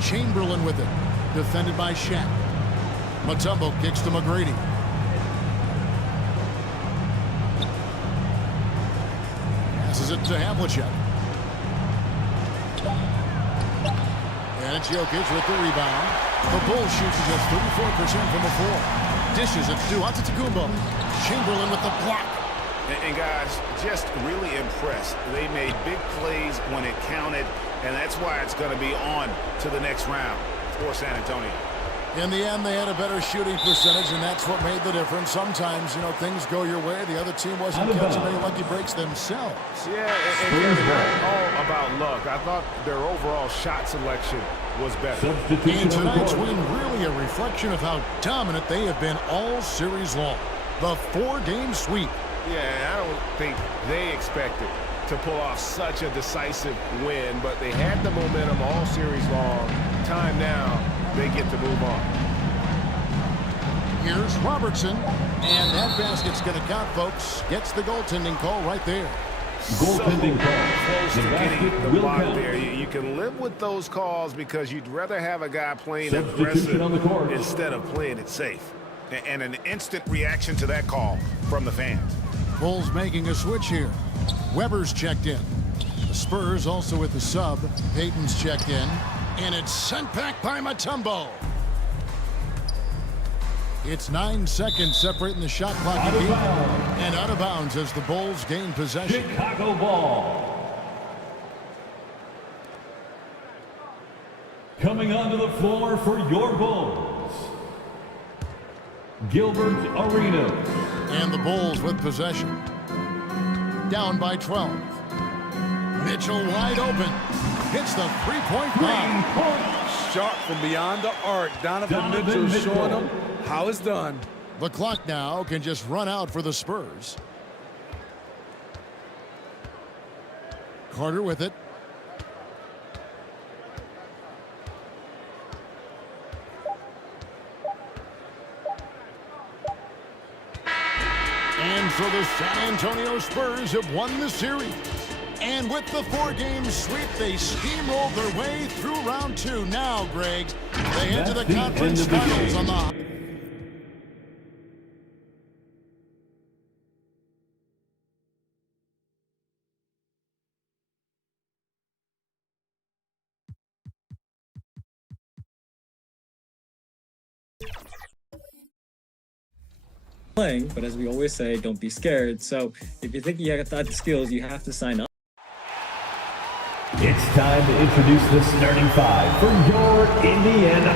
Chamberlain with it. Defended by Shaq. Mutombo kicks to McGrady. Passes it to Havlicek. And it's Jokic with the rebound. The Bulls shoots just 34% from the floor. Dishes it to Antetokounmpo. Chamberlain with the block. And guys, just really impressed. They made big plays when it counted, and that's why it's going to be on to the next round for San Antonio. In the end, they had a better shooting percentage, and that's what made the difference. Sometimes, things go your way. The other team wasn't catching many lucky breaks themselves. Yeah, and it's not all about luck. I thought their overall shot selection was better. And tonight's win really a reflection of how dominant they have been all series long. The 4-game sweep. Yeah, I don't think they expected to pull off such a decisive win, but they had the momentum all series long. Time now, they get to move on. Here's Robertson, and that basket's going to count, folks. Gets the goaltending call right there. Goaltending call. Close to getting the block there. You can live with those calls because you'd rather have a guy playing aggressive instead of playing it safe. And an instant reaction to that call from the fans. Bulls making a switch here. Weber's checked in. The Spurs also with the sub. Payton's checked in. And it's sent back by Mutombo. It's 9 seconds separating the shot clock and out of bounds as the Bulls gain possession. Chicago ball. Coming onto the floor for your Bulls, Gilbert Arenas. And the Bulls with possession. Down by 12. Mitchell wide open. Hits the three-point bomb. Shot from beyond the arc. Donovan Mitchell showing them how it's done. The clock now can just run out for the Spurs. Carter with it. And so the San Antonio Spurs have won the series. And with the 4-game sweep, they steamrolled their way through round 2. Now, Greg, they head to the conference finals on the playing, but as we always say, don't be scared. So if you think you got the skills, you have to sign up. It's time to introduce the starting five for your Indiana.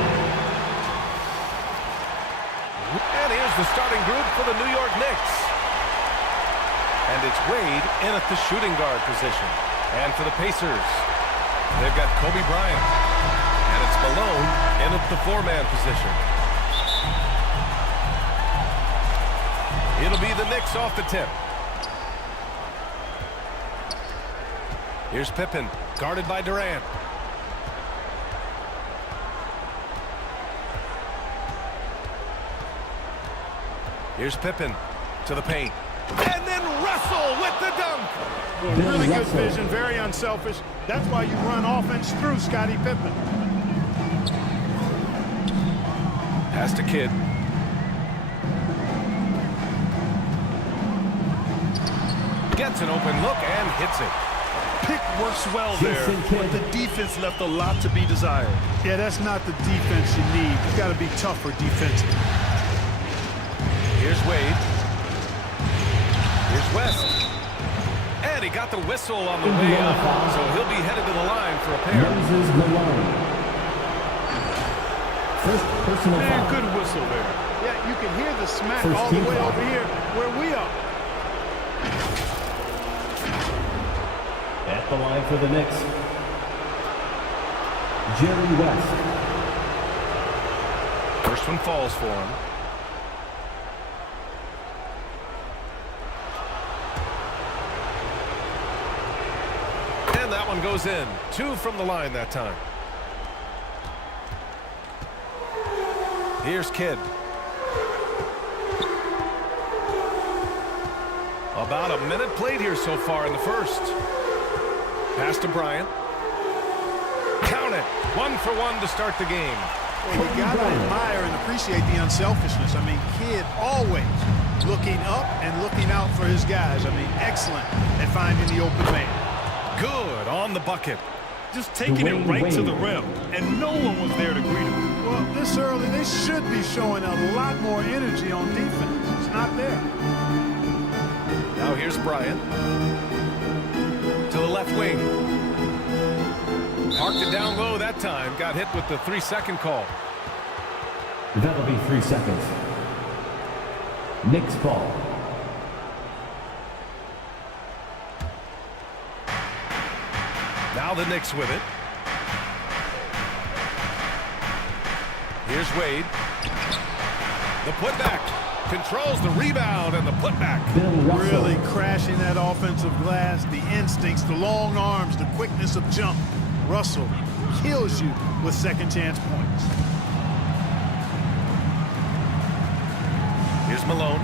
And here's the starting group for the New York Knicks. And it's Wade in at the shooting guard position. And for the Pacers, they've got Kobe Bryant. And it's Malone in at the four-man position. It'll be the Knicks off the tip. Here's Pippen, guarded by Durant. Here's Pippen to the paint. And then Russell with the dunk. Well, really good vision, very unselfish. That's why you run offense through Scottie Pippen. Pass to Kidd. Gets an open look and hits it. Pick works well there, but the defense left a lot to be desired. Yeah, that's not the defense you need. You got to be tougher defensively. Here's Wade. Here's West. And he got the whistle on the way up, so he'll be headed to the line for a pair. First personal foul. Good whistle there. Yeah, you can hear the smack all the way over here where we are. At the line for the Knicks, Jerry West. First one falls for him. And that one goes in. 2 from the line that time. Here's Kidd. About a minute played here so far in the first. Pass to Bryant. Count it. 1 for 1 to start the game. Well, you got to admire and appreciate the unselfishness. I mean, Kidd always looking up and looking out for his guys. I mean, excellent at finding the open man. Good on the bucket. Just taking it right to the rim, and no one was there to greet him. Well, this early, they should be showing a lot more energy on defense. It's not there. Now here's Bryant. To the left wing. Parked it down low that time. Got hit with the 3-second call. That'll be 3 seconds. Knicks ball. Now the Knicks with it. Here's Wade. The putback. Controls the rebound and the putback. Really crashing that offensive glass. The instincts, the long arms, the quickness of jump. Russell kills you with second chance points. Here's Malone.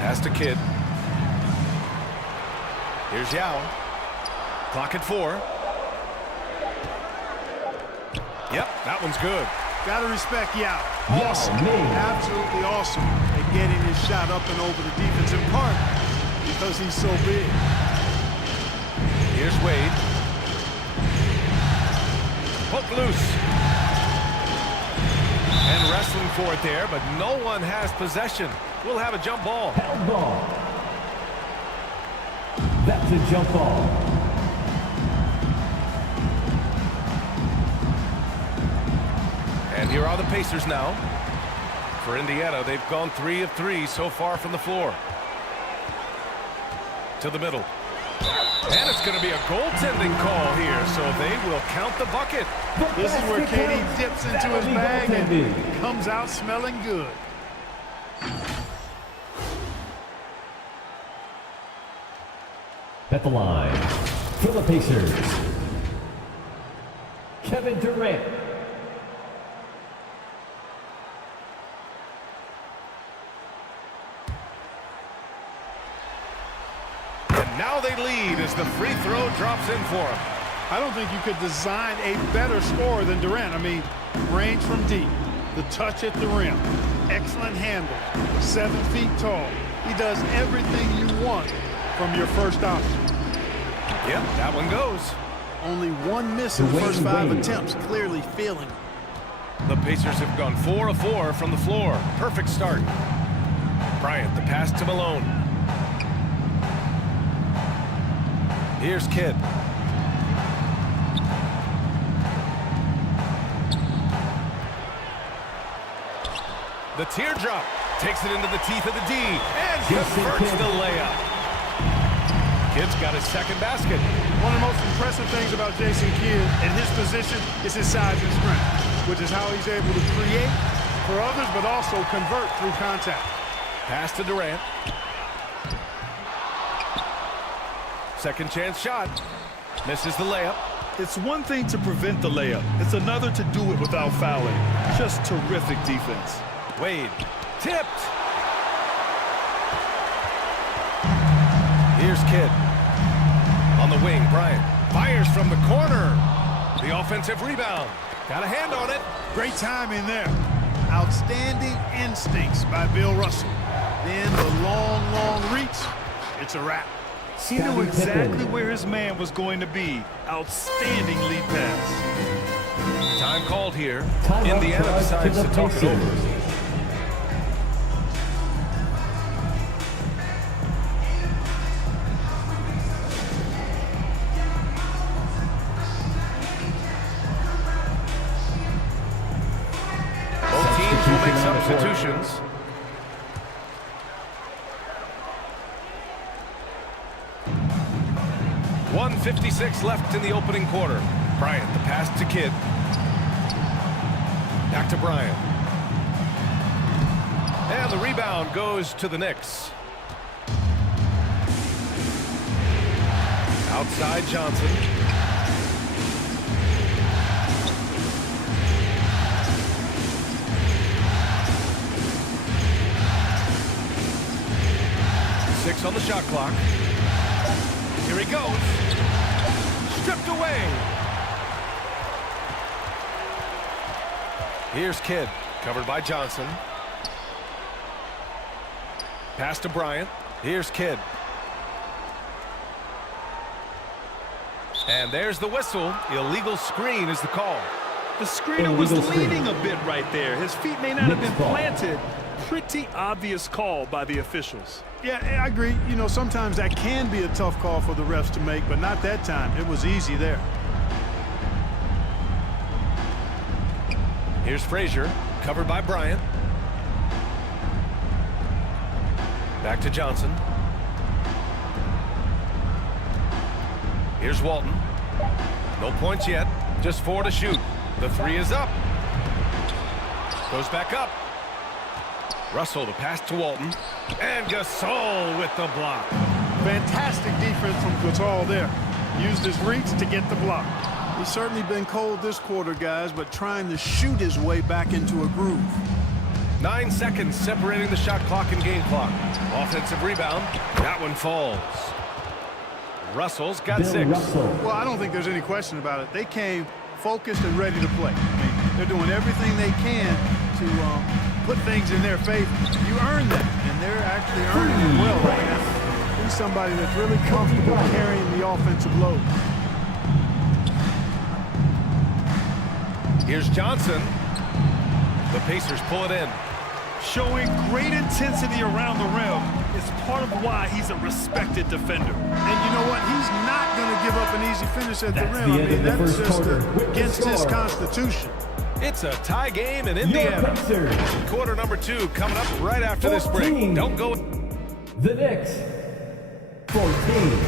Pass to Kidd. Here's Yao. Clock at 4. Yep, that one's good. Gotta respect Yao. Awesome. Absolutely awesome at getting his shot up and over the defense, in part because he's so big. Here's Wade. Hook loose. And wrestling for it there, but no one has possession. We'll have a jump ball. Held ball. That's a jump ball. And here are the Pacers now. For Indiana, they've gone 3 of 3 so far from the floor. To the middle. And it's going to be a goaltending call here, so they will count the bucket. This is where KD dips into his bag and comes out smelling good. At the line for the Pacers, Kevin Durant. Now they lead as the free throw drops in for him. I don't think you could design a better scorer than Durant. I mean, range from deep, the touch at the rim, excellent handle, 7 feet tall. He does everything you want from your first option. Yep, that one goes. Only 1 miss in the first 5 attempts, clearly feeling. The Pacers have gone 4 of 4 from the floor. Perfect start. Bryant, the pass to Malone. Here's Kidd. The teardrop takes it into the teeth of the D and converts the layup. Kidd's got his second basket. One of the most impressive things about Jason Kidd in his position is his size and strength, which is how he's able to create for others, but also convert through contact. Pass to Durant. Second chance shot. Misses the layup. It's one thing to prevent the layup. It's another to do it without fouling. Just terrific defense. Wade, tipped. Here's Kidd. On the wing, Bryant fires from the corner. The offensive rebound. Got a hand on it. Great timing there. Outstanding instincts by Bill Russell. Then the long reach. It's a wrap. He knew exactly where his man was going to be. Outstanding lead pass. Time called here. Indiana decides to talk it over. Will make substitutions. .156 left in the opening quarter. Bryant, the pass to Kidd. Back to Bryant. And the rebound goes to the Knicks. Outside Johnson. Six on the shot clock. Here he goes. Stripped away. Here's Kidd, covered by Johnson. Pass to Bryant. Here's Kidd. And there's the whistle. Illegal screen is the call. The screener was leaning a bit right there. His feet may not have been planted. Pretty obvious call by the officials. Yeah, I agree. You know, sometimes that can be a tough call for the refs to make, but not that time. It was easy there. Here's Frazier, covered by Bryant. Back to Johnson. Here's Walton. No points yet, just 4 to shoot. The 3 is up. Goes back up. Russell, the pass to Walton. And Gasol with the block. Fantastic defense from Gasol there. Used his reach to get the block. He's certainly been cold this quarter, guys, but trying to shoot his way back into a groove. 9 seconds separating the shot clock and game clock. Offensive rebound. That one falls. Russell's got 6. Well, I don't think there's any question about it. They came focused and ready to play. I mean, they're doing everything they can to put things in their favor. You earn that, and they're actually earning it well right now. He's somebody that's really comfortable carrying the offensive load. Here's Johnson. The Pacers pull it in. Showing great intensity around the rim is part of why he's a respected defender. And you know what? He's not going to give up an easy finish at the rim. I mean, that's just against his constitution. It's a tie game in Indiana. Quarter number 2 coming up right after this break. Don't go. The Knicks, 14.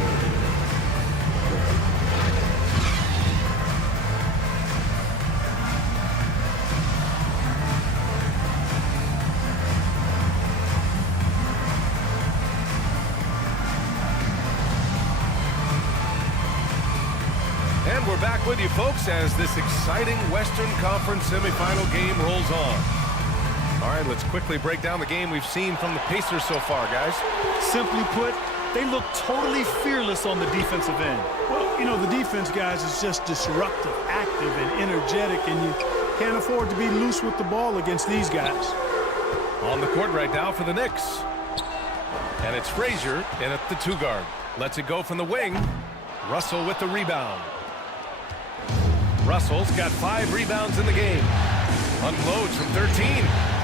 And we're back with you, folks, as this exciting Western Conference semifinal game rolls on. All right, let's quickly break down the game we've seen from the Pacers so far, guys. Simply put, they look totally fearless on the defensive end. Well, you know, the defense, guys, is just disruptive, active, and energetic, and you can't afford to be loose with the ball against these guys. On the court right now for the Knicks. And it's Frazier in at the 2 guard. Lets it go from the wing. Russell with the rebound. Russell's got 5 rebounds in the game. Unloads from 13.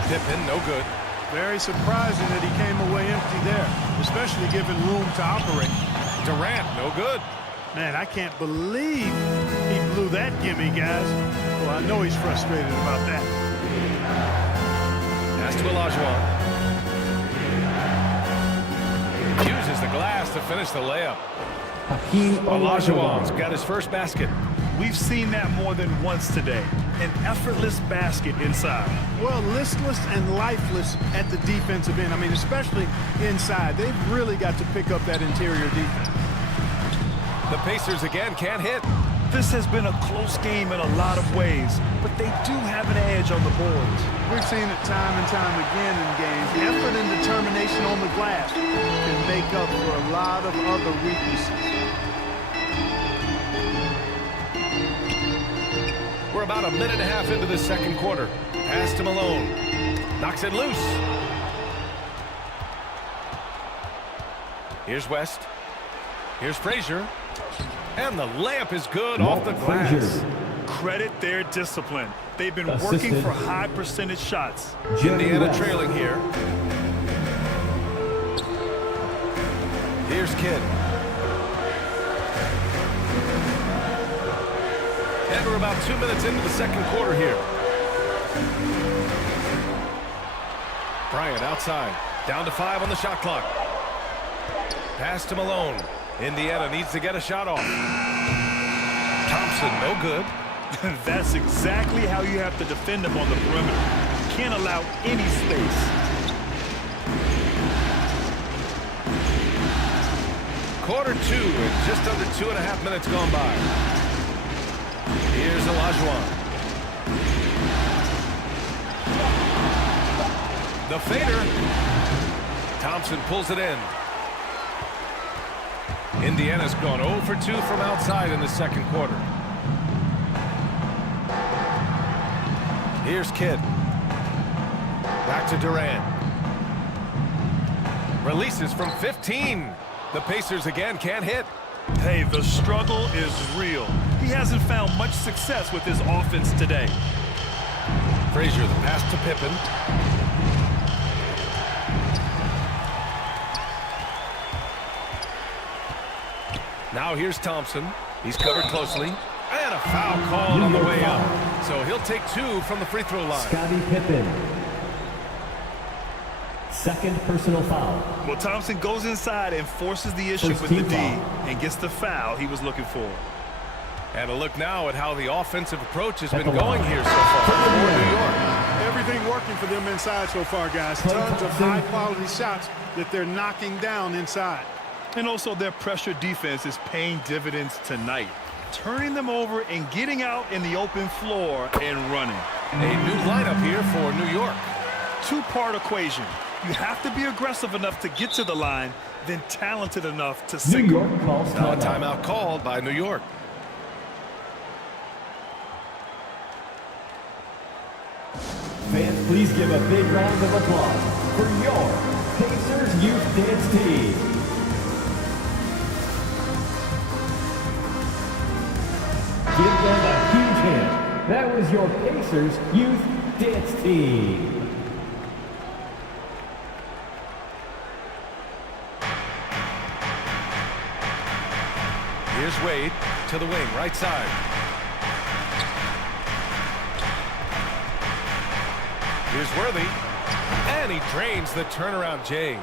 Pippen, no good. Very surprising that he came away empty there, especially given room to operate. Durant, no good. Man, I can't believe he blew that gimme, guys. Well, I know he's frustrated about that. Pass to Olajuwon. Uses the glass to finish the layup. Olajuwon's got his first basket. We've seen that more than once today. An effortless basket inside. Well, listless and lifeless at the defensive end. I mean, especially inside. They've really got to pick up that interior defense. The Pacers again can't hit. This has been a close game in a lot of ways, but they do have an edge on the boards. We've seen it time and time again in games. Effort and determination on the glass can make up for a lot of other weaknesses. We're about a minute and a half into the second quarter. Pass to Malone. Knocks it loose. Here's West. Here's Frazier. And the layup is good off the glass. Credit their discipline. They've been working for high percentage shots. Indiana trailing here. Here's Kidd. And we're about 2 minutes into the second quarter here. Bryant outside. Down to 5 on the shot clock. Pass to Malone. Indiana needs to get a shot off. Thompson, no good. That's exactly how you have to defend them on the perimeter. You can't allow any space. Quarter 2 and just under 2.5 minutes gone by. Here's Olajuwon. The fader. Thompson pulls it in. Indiana's gone 0 for 2 from outside in the second quarter. Here's Kidd. Back to Durant. Releases from 15. The Pacers again can't hit. Hey, the struggle is real. He hasn't found much success with his offense today. Frazier, the pass to Pippen. Now here's Thompson. He's covered closely. And a foul called on the way up. So he'll take 2 from the free throw line. Scottie Pippen. Second personal foul. Well, Thompson goes inside and forces the issue with the D and gets the foul he was looking for. And a look now at how the offensive approach has been going here so far for New York. Everything working for them inside so far, guys. Tons of high-quality shots that they're knocking down inside. And also their pressure defense is paying dividends tonight. Turning them over and getting out in the open floor and running. A new lineup here for New York. Two-part equation. You have to be aggressive enough to get to the line, then talented enough to single. New York calls now a timeout called by New York. Fans, please give a big round of applause for your Pacers Youth Dance Team. Give them a huge hand. That was your Pacers Youth Dance Team. Here's Wade to the wing, right side. Here's Worthy. And he drains the turnaround J.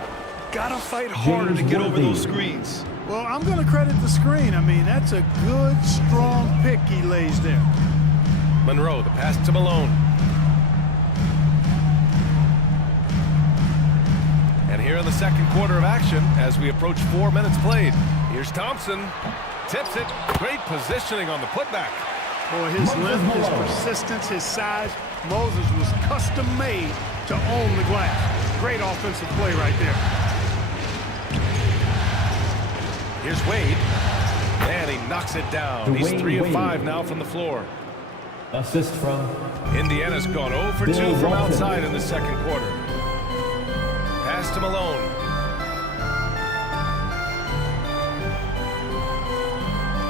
Gotta fight harder to get over those screens. Well, I'm going to credit the screen. I mean, that's a good, strong pick he lays there. Monroe, the pass to Malone. And here in the second quarter of action, as we approach 4 minutes played, here's Thompson. Tips it. Great positioning on the putback. Boy, his length, his persistence, his size. Moses was custom made to own the glass. Great offensive play right there. Here's Wade. And he knocks it down. He's 3 of 5 now from the floor. Assist from Indiana's gone 0 for 2 from outside in the second quarter. Pass to Malone.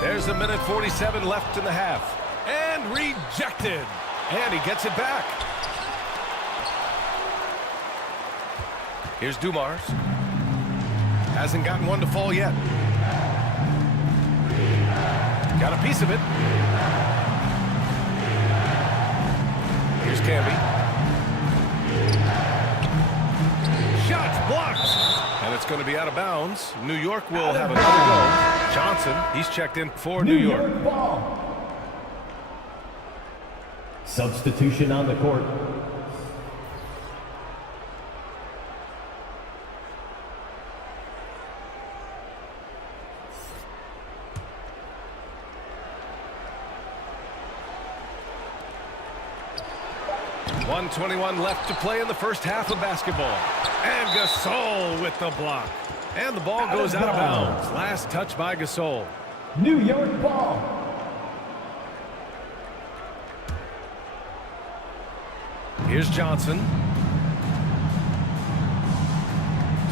There's a minute 47 left in the half. And rejected. And he gets it back. Here's Dumars. Hasn't gotten one to fall yet. Got a piece of it. Here's Camby. Shot blocked. And it's going to be out of bounds. New York will have another go. Johnson, he's checked in for New York. Ball. Substitution on the court. .121 left to play in the first half of basketball. And Gasol with the block. And the ball goes out of bounds. Last touch by Gasol. New York ball. Here's Johnson.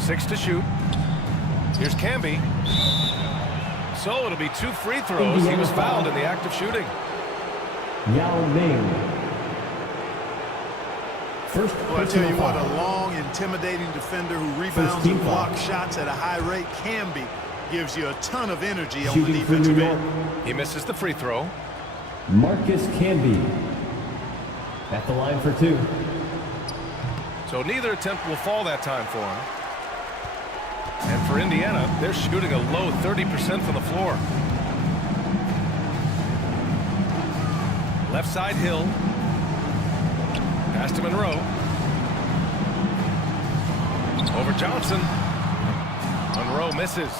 6 to shoot. Here's Camby. So it'll be 2 free throws. He was fouled in the act of shooting. Yao Ming. First, well, I tell you what, a long, intimidating defender who rebounds and blocks shots at a high rate can be. Gives you a ton of energy on the defensive end. He misses the free throw. Marcus Camby at the line for 2. So neither attempt will fall that time for him. And for Indiana, they're shooting a low 30% from the floor. Left side Hill. Pass to Monroe. Over Johnson. Monroe misses.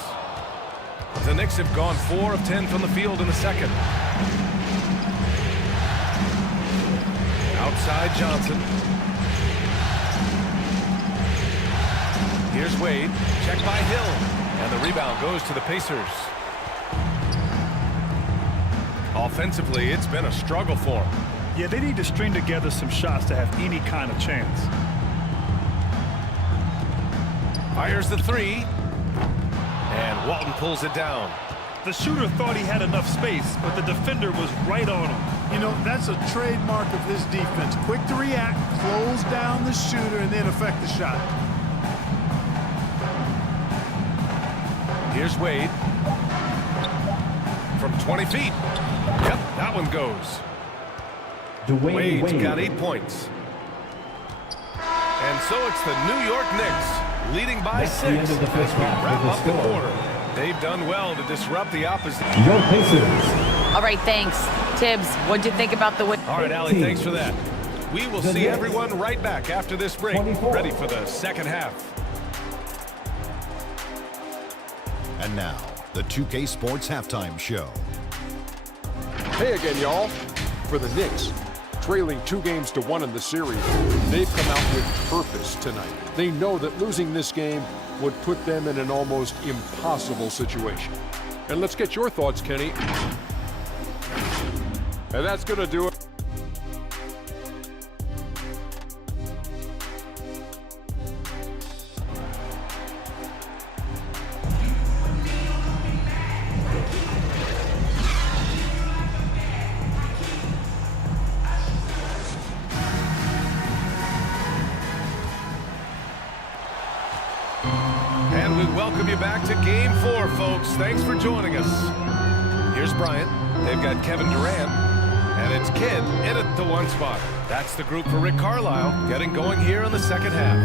The Knicks have gone 4 of 10 from the field in the second. Outside Johnson. Here's Wade. Check by Hill. And the rebound goes to the Pacers. Offensively, it's been a struggle for them. Yeah, they need to string together some shots to have any kind of chance. Fires the 3. And Walton pulls it down. The shooter thought he had enough space, but the defender was right on him. You know, that's a trademark of his defense. Quick to react, close down the shooter, and then affect the shot. Here's Wade. From 20 feet. Yep, that one goes. Wade's got 8 points. And so it's the New York Knicks leading by 6 as we wrap up the quarter. They've done well to disrupt the opposition. All right, thanks. Tibbs, what'd you think about the win? All right, Allie, thanks for that. We will see everyone right back after this break. Ready for the second half. And now, the 2K Sports Halftime Show. Hey again, y'all. For the Knicks, trailing 2-1 in the series, they've come out with purpose tonight. They know that losing this game would put them in an almost impossible situation. And let's get your thoughts, Kenny. And that's going to do it. Welcome you back to Game 4, folks. Thanks for joining us. Here's Bryant. They've got Kevin Durant. And it's Kidd in at the 1 spot. That's the group for Rick Carlisle getting going here in the second half.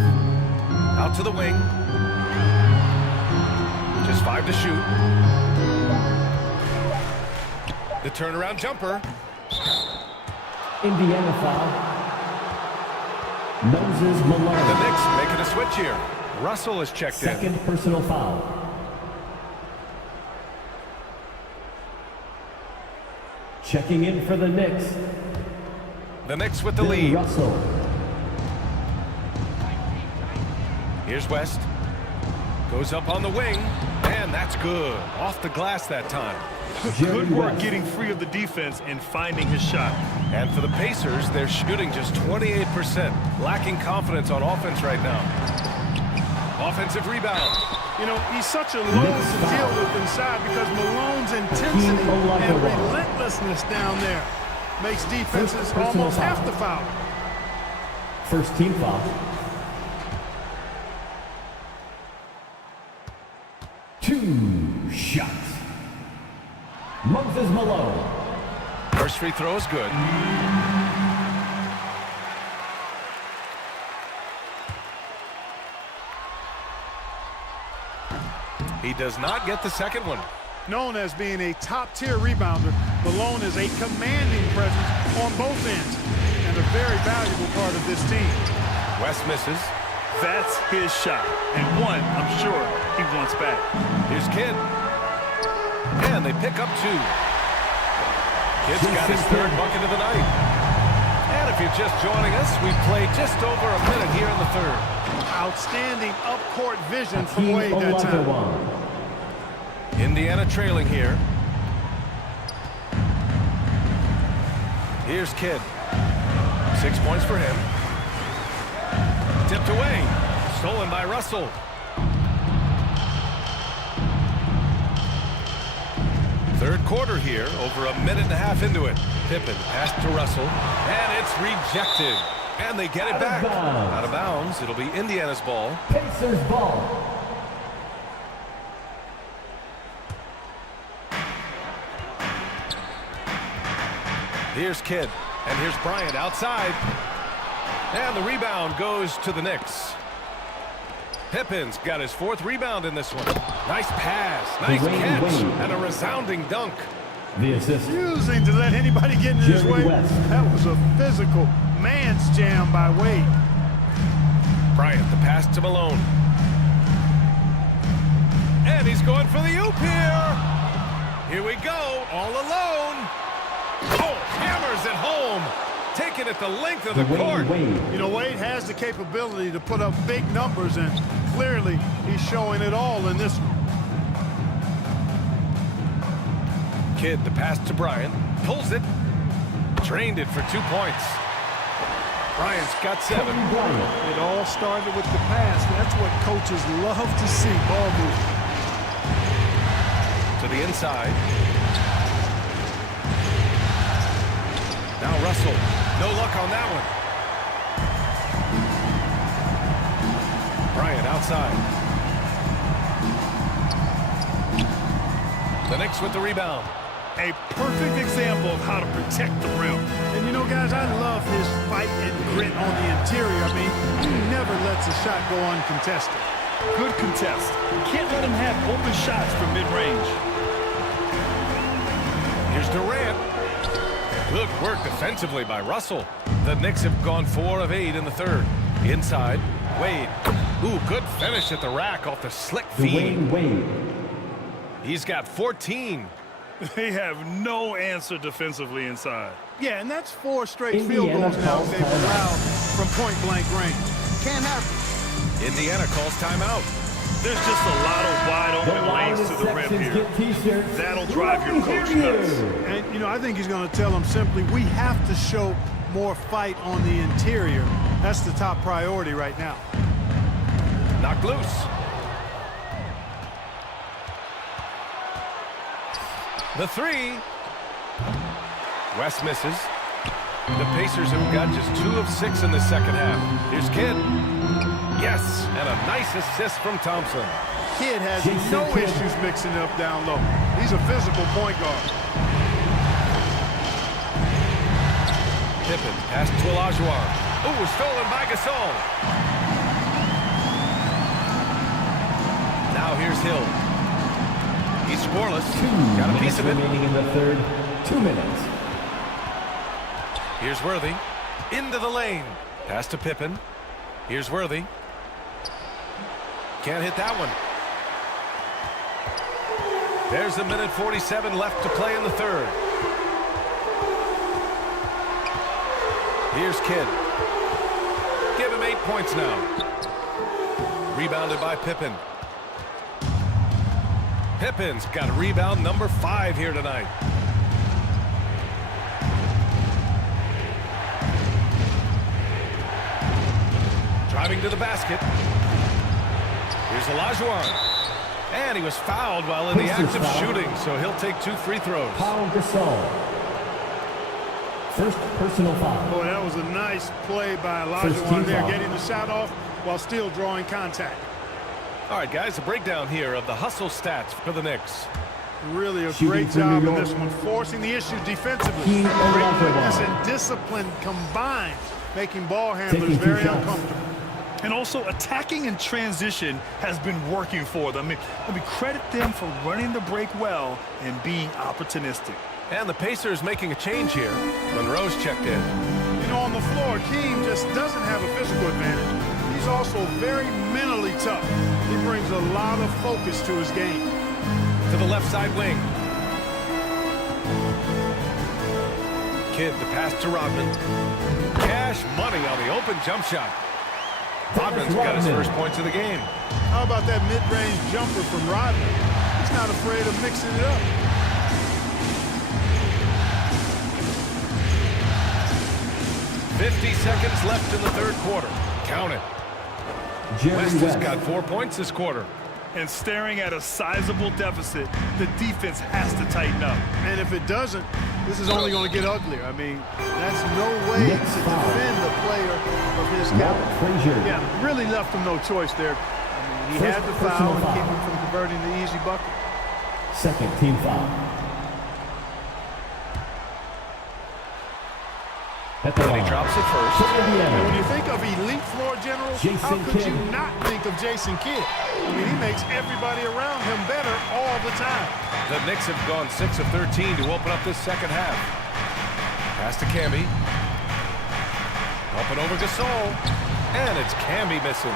Out to the wing. Just 5 to shoot. The turnaround jumper. Indiana foul. Moses Malone. The Knicks making a switch here. Russell is checked in. Second personal foul. Checking in for the Knicks. The Knicks with the lead. Russell. Here's West. Goes up on the wing. And that's good. Off the glass that time. Good work getting free of the defense and finding his shot. And for the Pacers, they're shooting just 28%. Lacking confidence on offense right now. Offensive rebound. You know, he's such a load to deal with inside because Malone's intensity and relentlessness down there makes defenses almost have to foul. First team foul. Moses Malone. First free throw is good. He does not get the second one. Known as being a top-tier rebounder, Malone is a commanding presence on both ends and a very valuable part of this team. West misses. That's his shot, and one I'm sure he wants back. Here's Kidd. And they pick up two. Kidd's got his third bucket of the night. And if you're just joining us, we played just over a minute here in the third. Outstanding up-court vision from Wade that time. Indiana trailing here. Here's Kidd. 6 points for him. Tipped away. Stolen by Russell. Third quarter here, over a minute and a half into it. Pippen passed to Russell, and it's rejected. And they get it back. Out of bounds. It'll be Indiana's ball. Pacers ball. Here's Kidd, and here's Bryant outside. And the rebound goes to the Knicks. Pippen's got his fourth rebound in this one. Nice pass, nice catch, and a resounding dunk. The assist. Refusing to let anybody get in his way. That was a physical man's jam by Wade. Bryant, the pass to Malone. And he's going for the oop here. Here we go, all alone. Oh, hammers it home. Taking it the length of the court. You know, Wade has the capability to put up big numbers, and clearly he's showing it all in this one. Kidd, the pass to Bryant. Pulls it. Drained it for 2 points. Bryant's got 7. It all started with the pass. That's what coaches love to see, ball movement. To the inside. Now Russell. No luck on that one. Bryant outside. The Knicks with the rebound. A perfect example of how to protect the rim. And you know, guys, I love his fight and grit on the interior. I mean, he never lets a shot go uncontested. Good contest. Can't let him have open shots from mid-range. Here's Durant. Good work defensively by Russell. The Knicks have gone 4 of 8 in the third. Inside, Wade. Ooh, good finish at the rack off the slick feed. He's got 14. They have no answer defensively inside. Yeah, and that's 4 straight field goals now they've allowed from point-blank range. Can't have it. Indiana calls timeout. There's just a lot of wide-open lanes to the rim here. That'll drive your coach nuts. And, you know, I think he's going to tell them simply, we have to show more fight on the interior. That's the top priority right now. Knocked loose. The 3. West misses. The Pacers have got just 2 of 6 in the second half. Here's Kidd. Yes, and a nice assist from Thompson. Kidd has no issues mixing it up down low. He's a physical point guard. Pippen pass to Olajuwon. Ooh, stolen by Gasol. Now here's Hill. He's scoreless. Got a piece of it. Remaining in the third. 2 minutes. Here's Worthy. Into the lane. Pass to Pippen. Here's Worthy. Can't hit that one. There's a minute 47 left to play in the third. Here's Kidd. Give him 8 points now. Rebounded by Pippen. Pippen's got rebound number 5 here tonight. Driving to the basket. Here's Olajuwon. And he was fouled while in the act of shooting, so he'll take 2 free throws. Foul Gasol. First personal foul. Boy, that was a nice play by Olajuwon there, getting the shot off while still drawing contact. All right, guys, a breakdown here of the hustle stats for the Knicks. Really a great job in this one, forcing the issue defensively. Great quickness and discipline combined, making ball handlers very uncomfortable. And also attacking in transition has been working for them. Let me credit them for running the break well and being opportunistic. And the Pacers making a change here. Monroe's checked in. You know, on the floor, Keem just doesn't have a physical advantage. He's also very mentally tough. He brings a lot of focus to his game. To the left side wing. Kidd, the pass to Rodman. Cash money on the open jump shot. Rodman's got his first points of the game. How about that mid-range jumper from Rodman? He's not afraid of mixing it up. $50 seconds left in the third quarter. Count it. West has got 4 points this quarter. And staring at a sizable deficit, the defense has to tighten up. And if it doesn't, this is only going to get uglier. I mean, that's no way to defend the player of his caliber. Yeah, really left him no choice there. I mean, he had the foul and keep him from converting the easy bucket. Second team foul. And he drops it first. And when you think of elite floor generals, how could you not think of Jason Kidd? I mean, he makes everybody around him better all the time. The Knicks have gone 6 of 13 to open up this second half. Pass to Camby. Up and over Gasol. And it's Camby missing.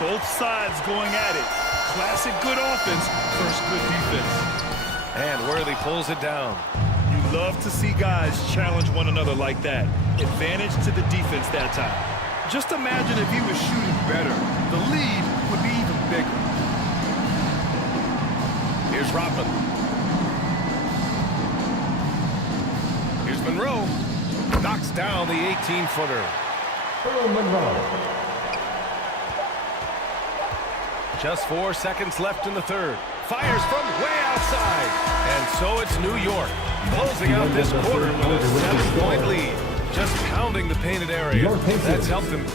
Both sides going at it. Classic good offense versus good defense. And Worthy pulls it down. You love to see guys challenge one another like that. Advantage to the defense that time. Just imagine if he was shooting better. The lead would be even bigger. Here's Rodman. Here's Monroe. Knocks down the 18-footer. Monroe. Just 4 seconds left in the third. Fires from way outside. And so it's New York closing out this quarter with a 7-point lead. Just pounding the painted area. That's helped him.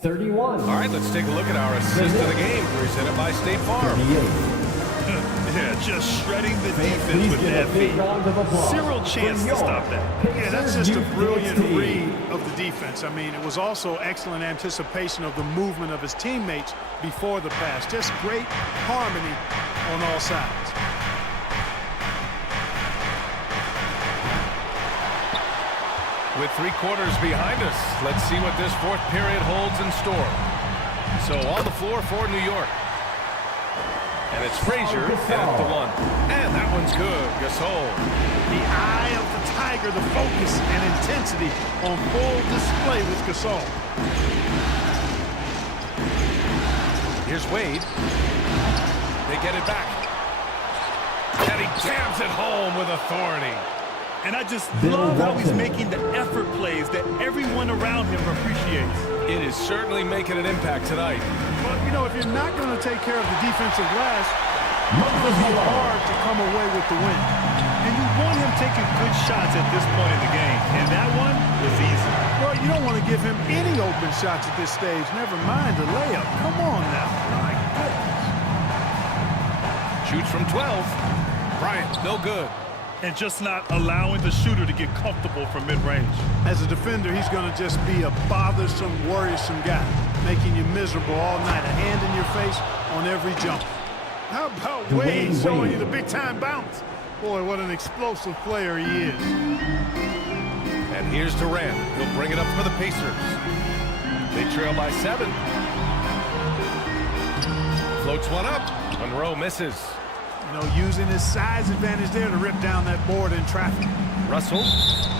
31. All right, let's take a look at our assist of the game presented by State Farm. Yeah, just shredding the defense with that feed. Zero chance to stop that. Yeah, that's just a brilliant read of the defense. I mean, it was also excellent anticipation of the movement of his teammates before the pass. Just great harmony on all sides. With 3 quarters behind us, let's see what this fourth period holds in store. So on the floor for New York. And it's Frazier at the one. And that one's good. Gasol. The eye of the Tiger, the focus and intensity on full display with Gasol. Here's Wade. They get it back. And he jams it home with authority. And I just love how he's making the effort plays that everyone around him appreciates. It is certainly making an impact tonight. But, you know, if you're not going to take care of the defensive glass, it's going to be hard to come away with the win. And you want him taking good shots at this point in the game. And that one was easy. Well, you don't want to give him any open shots at this stage. Never mind a layup. Come on now. My goodness. Shoots from 12. Bryant, no good. And just not allowing the shooter to get comfortable from mid-range. As a defender, he's going to just be a bothersome, worrisome guy, making you miserable all night, a hand in your face on every jump. How about Wade showing you the big-time bounce? Boy, what an explosive player he is. And here's Durant. He'll bring it up for the Pacers. They trail by 7. Floats one up. Monroe misses. You know, using his size advantage there to rip down that board in traffic. Russell,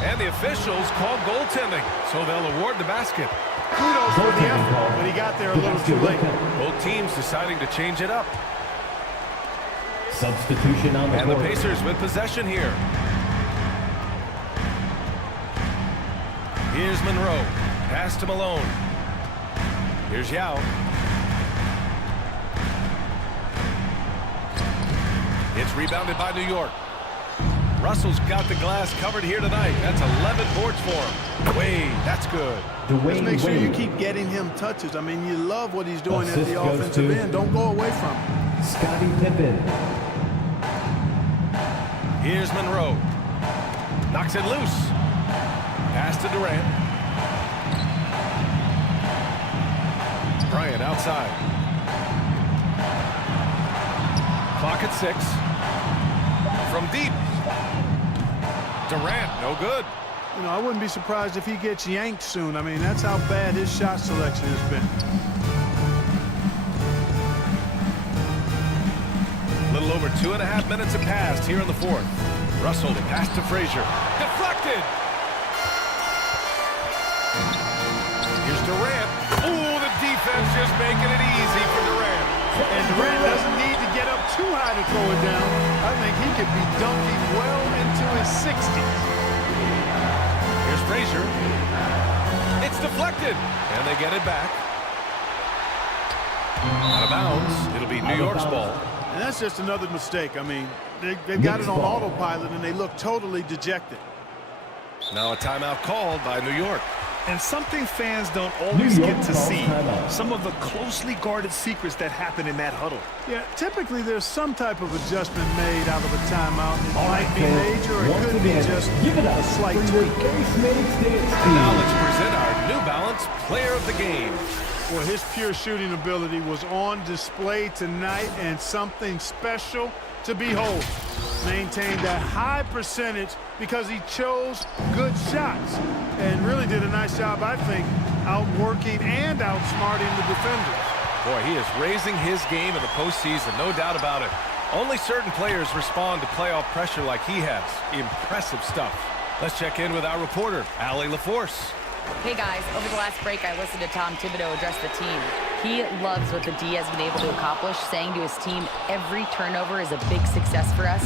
and the officials call goaltending, so they'll award the basket. Kudos for the effort, but he got there a little too late. Both teams deciding to change it up. Substitution on the And board. the Pacers with possession here. Here's Monroe. Pass to Malone. Here's Yao. It's rebounded by New York. Russell's got the glass covered here tonight. That's 11 boards for him. Wade, that's good. Just make sure you keep getting him touches. I mean, you love what he's doing at the offensive end. Don't go away from him. Scottie Pippen. Here's Monroe. Knocks it loose. Pass to Durant. Bryant outside. Clock at 6. From deep. Durant, no good. You know, I wouldn't be surprised if he gets yanked soon. I mean, that's how bad his shot selection has been. A little over 2.5 minutes have passed here in the 4th. Russell, the pass to Frazier. Deflected! Here's Durant. Ooh, the defense just making it easy for Durant. And Durant doesn't need to get up too high to throw it down. I think he could be dunking well into his 60s. Here's Frazier. It's deflected. And they get it back. Out of bounds. It'll be New York's ball. And that's just another mistake. I mean, they've got it on autopilot, and they look totally dejected. Now a timeout called by New York. And something fans don't always get to see. Some of the closely guarded secrets that happen in that huddle. Yeah, typically there's some type of adjustment made out of a timeout. It might be major, or it could be just a slight tweak. And now let's present our New Balance Player of the Game. Well, his pure shooting ability was on display tonight, and something special to behold. Maintained a high percentage because he chose good shots and really did a nice job, I think, outworking and outsmarting the defenders. Boy, he is raising his game in the postseason, no doubt about it. Only certain players respond to playoff pressure like he has. Impressive stuff. Let's check in with our reporter, Allie LaForce. Hey guys, over the last break I listened to Tom Thibodeau address the team. He loves what the D has been able to accomplish, saying to his team, every turnover is a big success for us.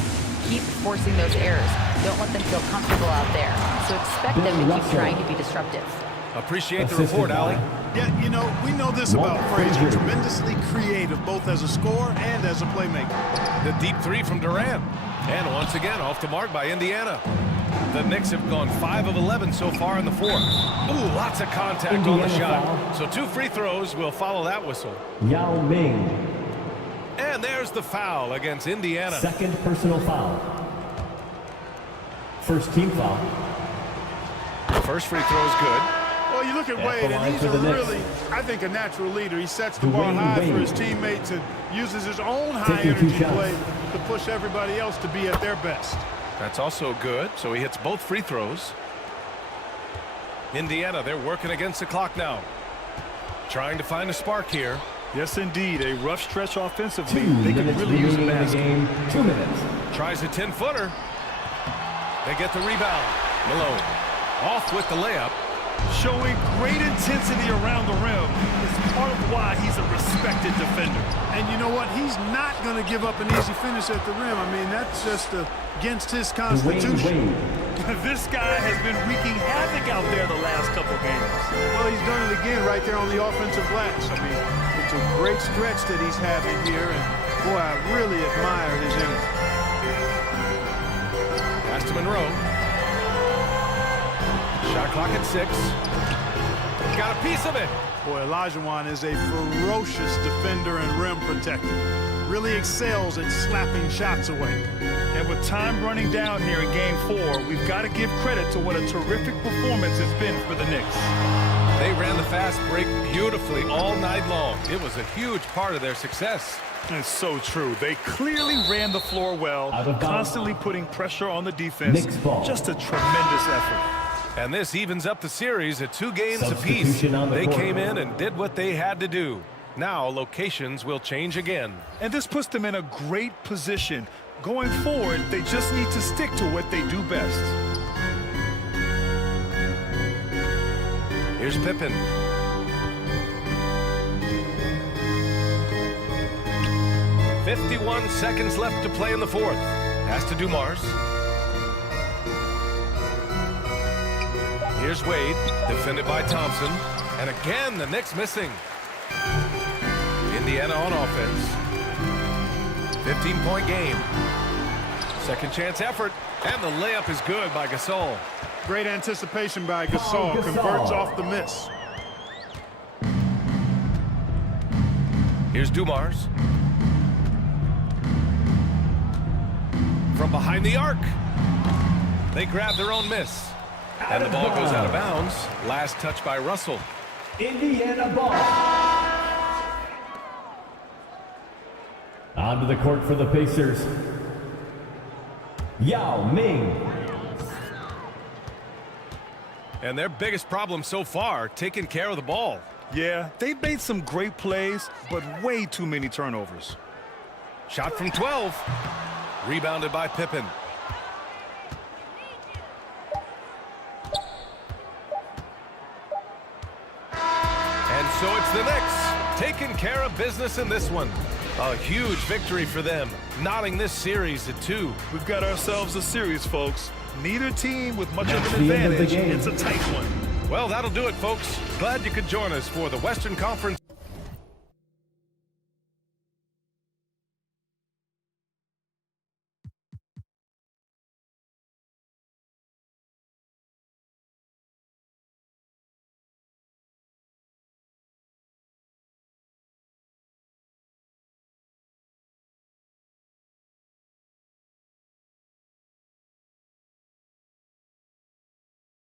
Keep forcing those errors. Don't let them feel comfortable out there. So expect them to keep trying to be disruptive. Appreciate the report, Allie. Yeah, you know, we know this about Frazier. Tremendously creative, both as a scorer and as a playmaker. The deep 3 from Durant. And once again, off the mark by Indiana. The Knicks have gone 5 of 11 so far in the 4th. Ooh, lots of contact on the shot. So 2 free throws will follow that whistle. Yao Ming. And there's the foul against Indiana. Second personal foul. First team foul. The first free throw is good. Well, you look at Wade, and he's really, I think, a natural leader. He sets the bar high for his teammates and uses his own high-energy play to push everybody else to be at their best. That's also good, so he hits both free throws. Indiana, they're working against the clock now. Trying to find a spark here. Yes, indeed. A rough stretch offensively. They could really use a basket. 2 minutes. Tries a 10-footer. They get the rebound. Malone off with the layup. Showing great intensity around the rim is part of why he's a respected defender. And you know what? He's not going to give up an easy finish at the rim. I mean, that's just against his constitution. This guy has been wreaking havoc out there the last couple games. Well, he's done it again right there on the offensive glass. I mean, it's a great stretch that he's having here, and boy, I really admire his energy. Pass to Monroe. Shot clock at 6. Got a piece of it. Boy, Olajuwon is a ferocious defender and rim protector. Really excels at slapping shots away. And with time running down here in Game 4, we've got to give credit to what a terrific performance it's been for the Knicks. They ran the fast break beautifully all night long. It was a huge part of their success. It's so true. They clearly ran the floor well, constantly putting pressure on the defense. Just a tremendous effort. And this evens up the series at 2 games apiece. They came in and did what they had to do. Now locations will change again. And this puts them in a great position. Going forward, they just need to stick to what they do best. Here's Pippen. "51 seconds left to play in the 4th. Pass to Dumars. Here's Wade, defended by Thompson. And again, the Knicks missing. Indiana on offense. 15-point game. Second chance effort. And the layup is good by Gasol. Great anticipation by Gasol. Converts off the miss. Here's Dumars. from behind the arc. They grab their own miss. And the ball goes out of bounds. Last touch by Russell. Indiana ball. Onto the court for the Pacers. Yao Ming. And their biggest problem so far, taking care of the ball. Yeah, they've made some great plays, but way too many turnovers. Shot from 12. Rebounded by Pippen. And so it's the Knicks taking care of business in this one. A huge victory for them, knotting this series at 2. We've got ourselves a series, folks. Neither team with much of an advantage. It's a tight one. Well, that'll do it, folks. Glad you could join us for the Western Conference.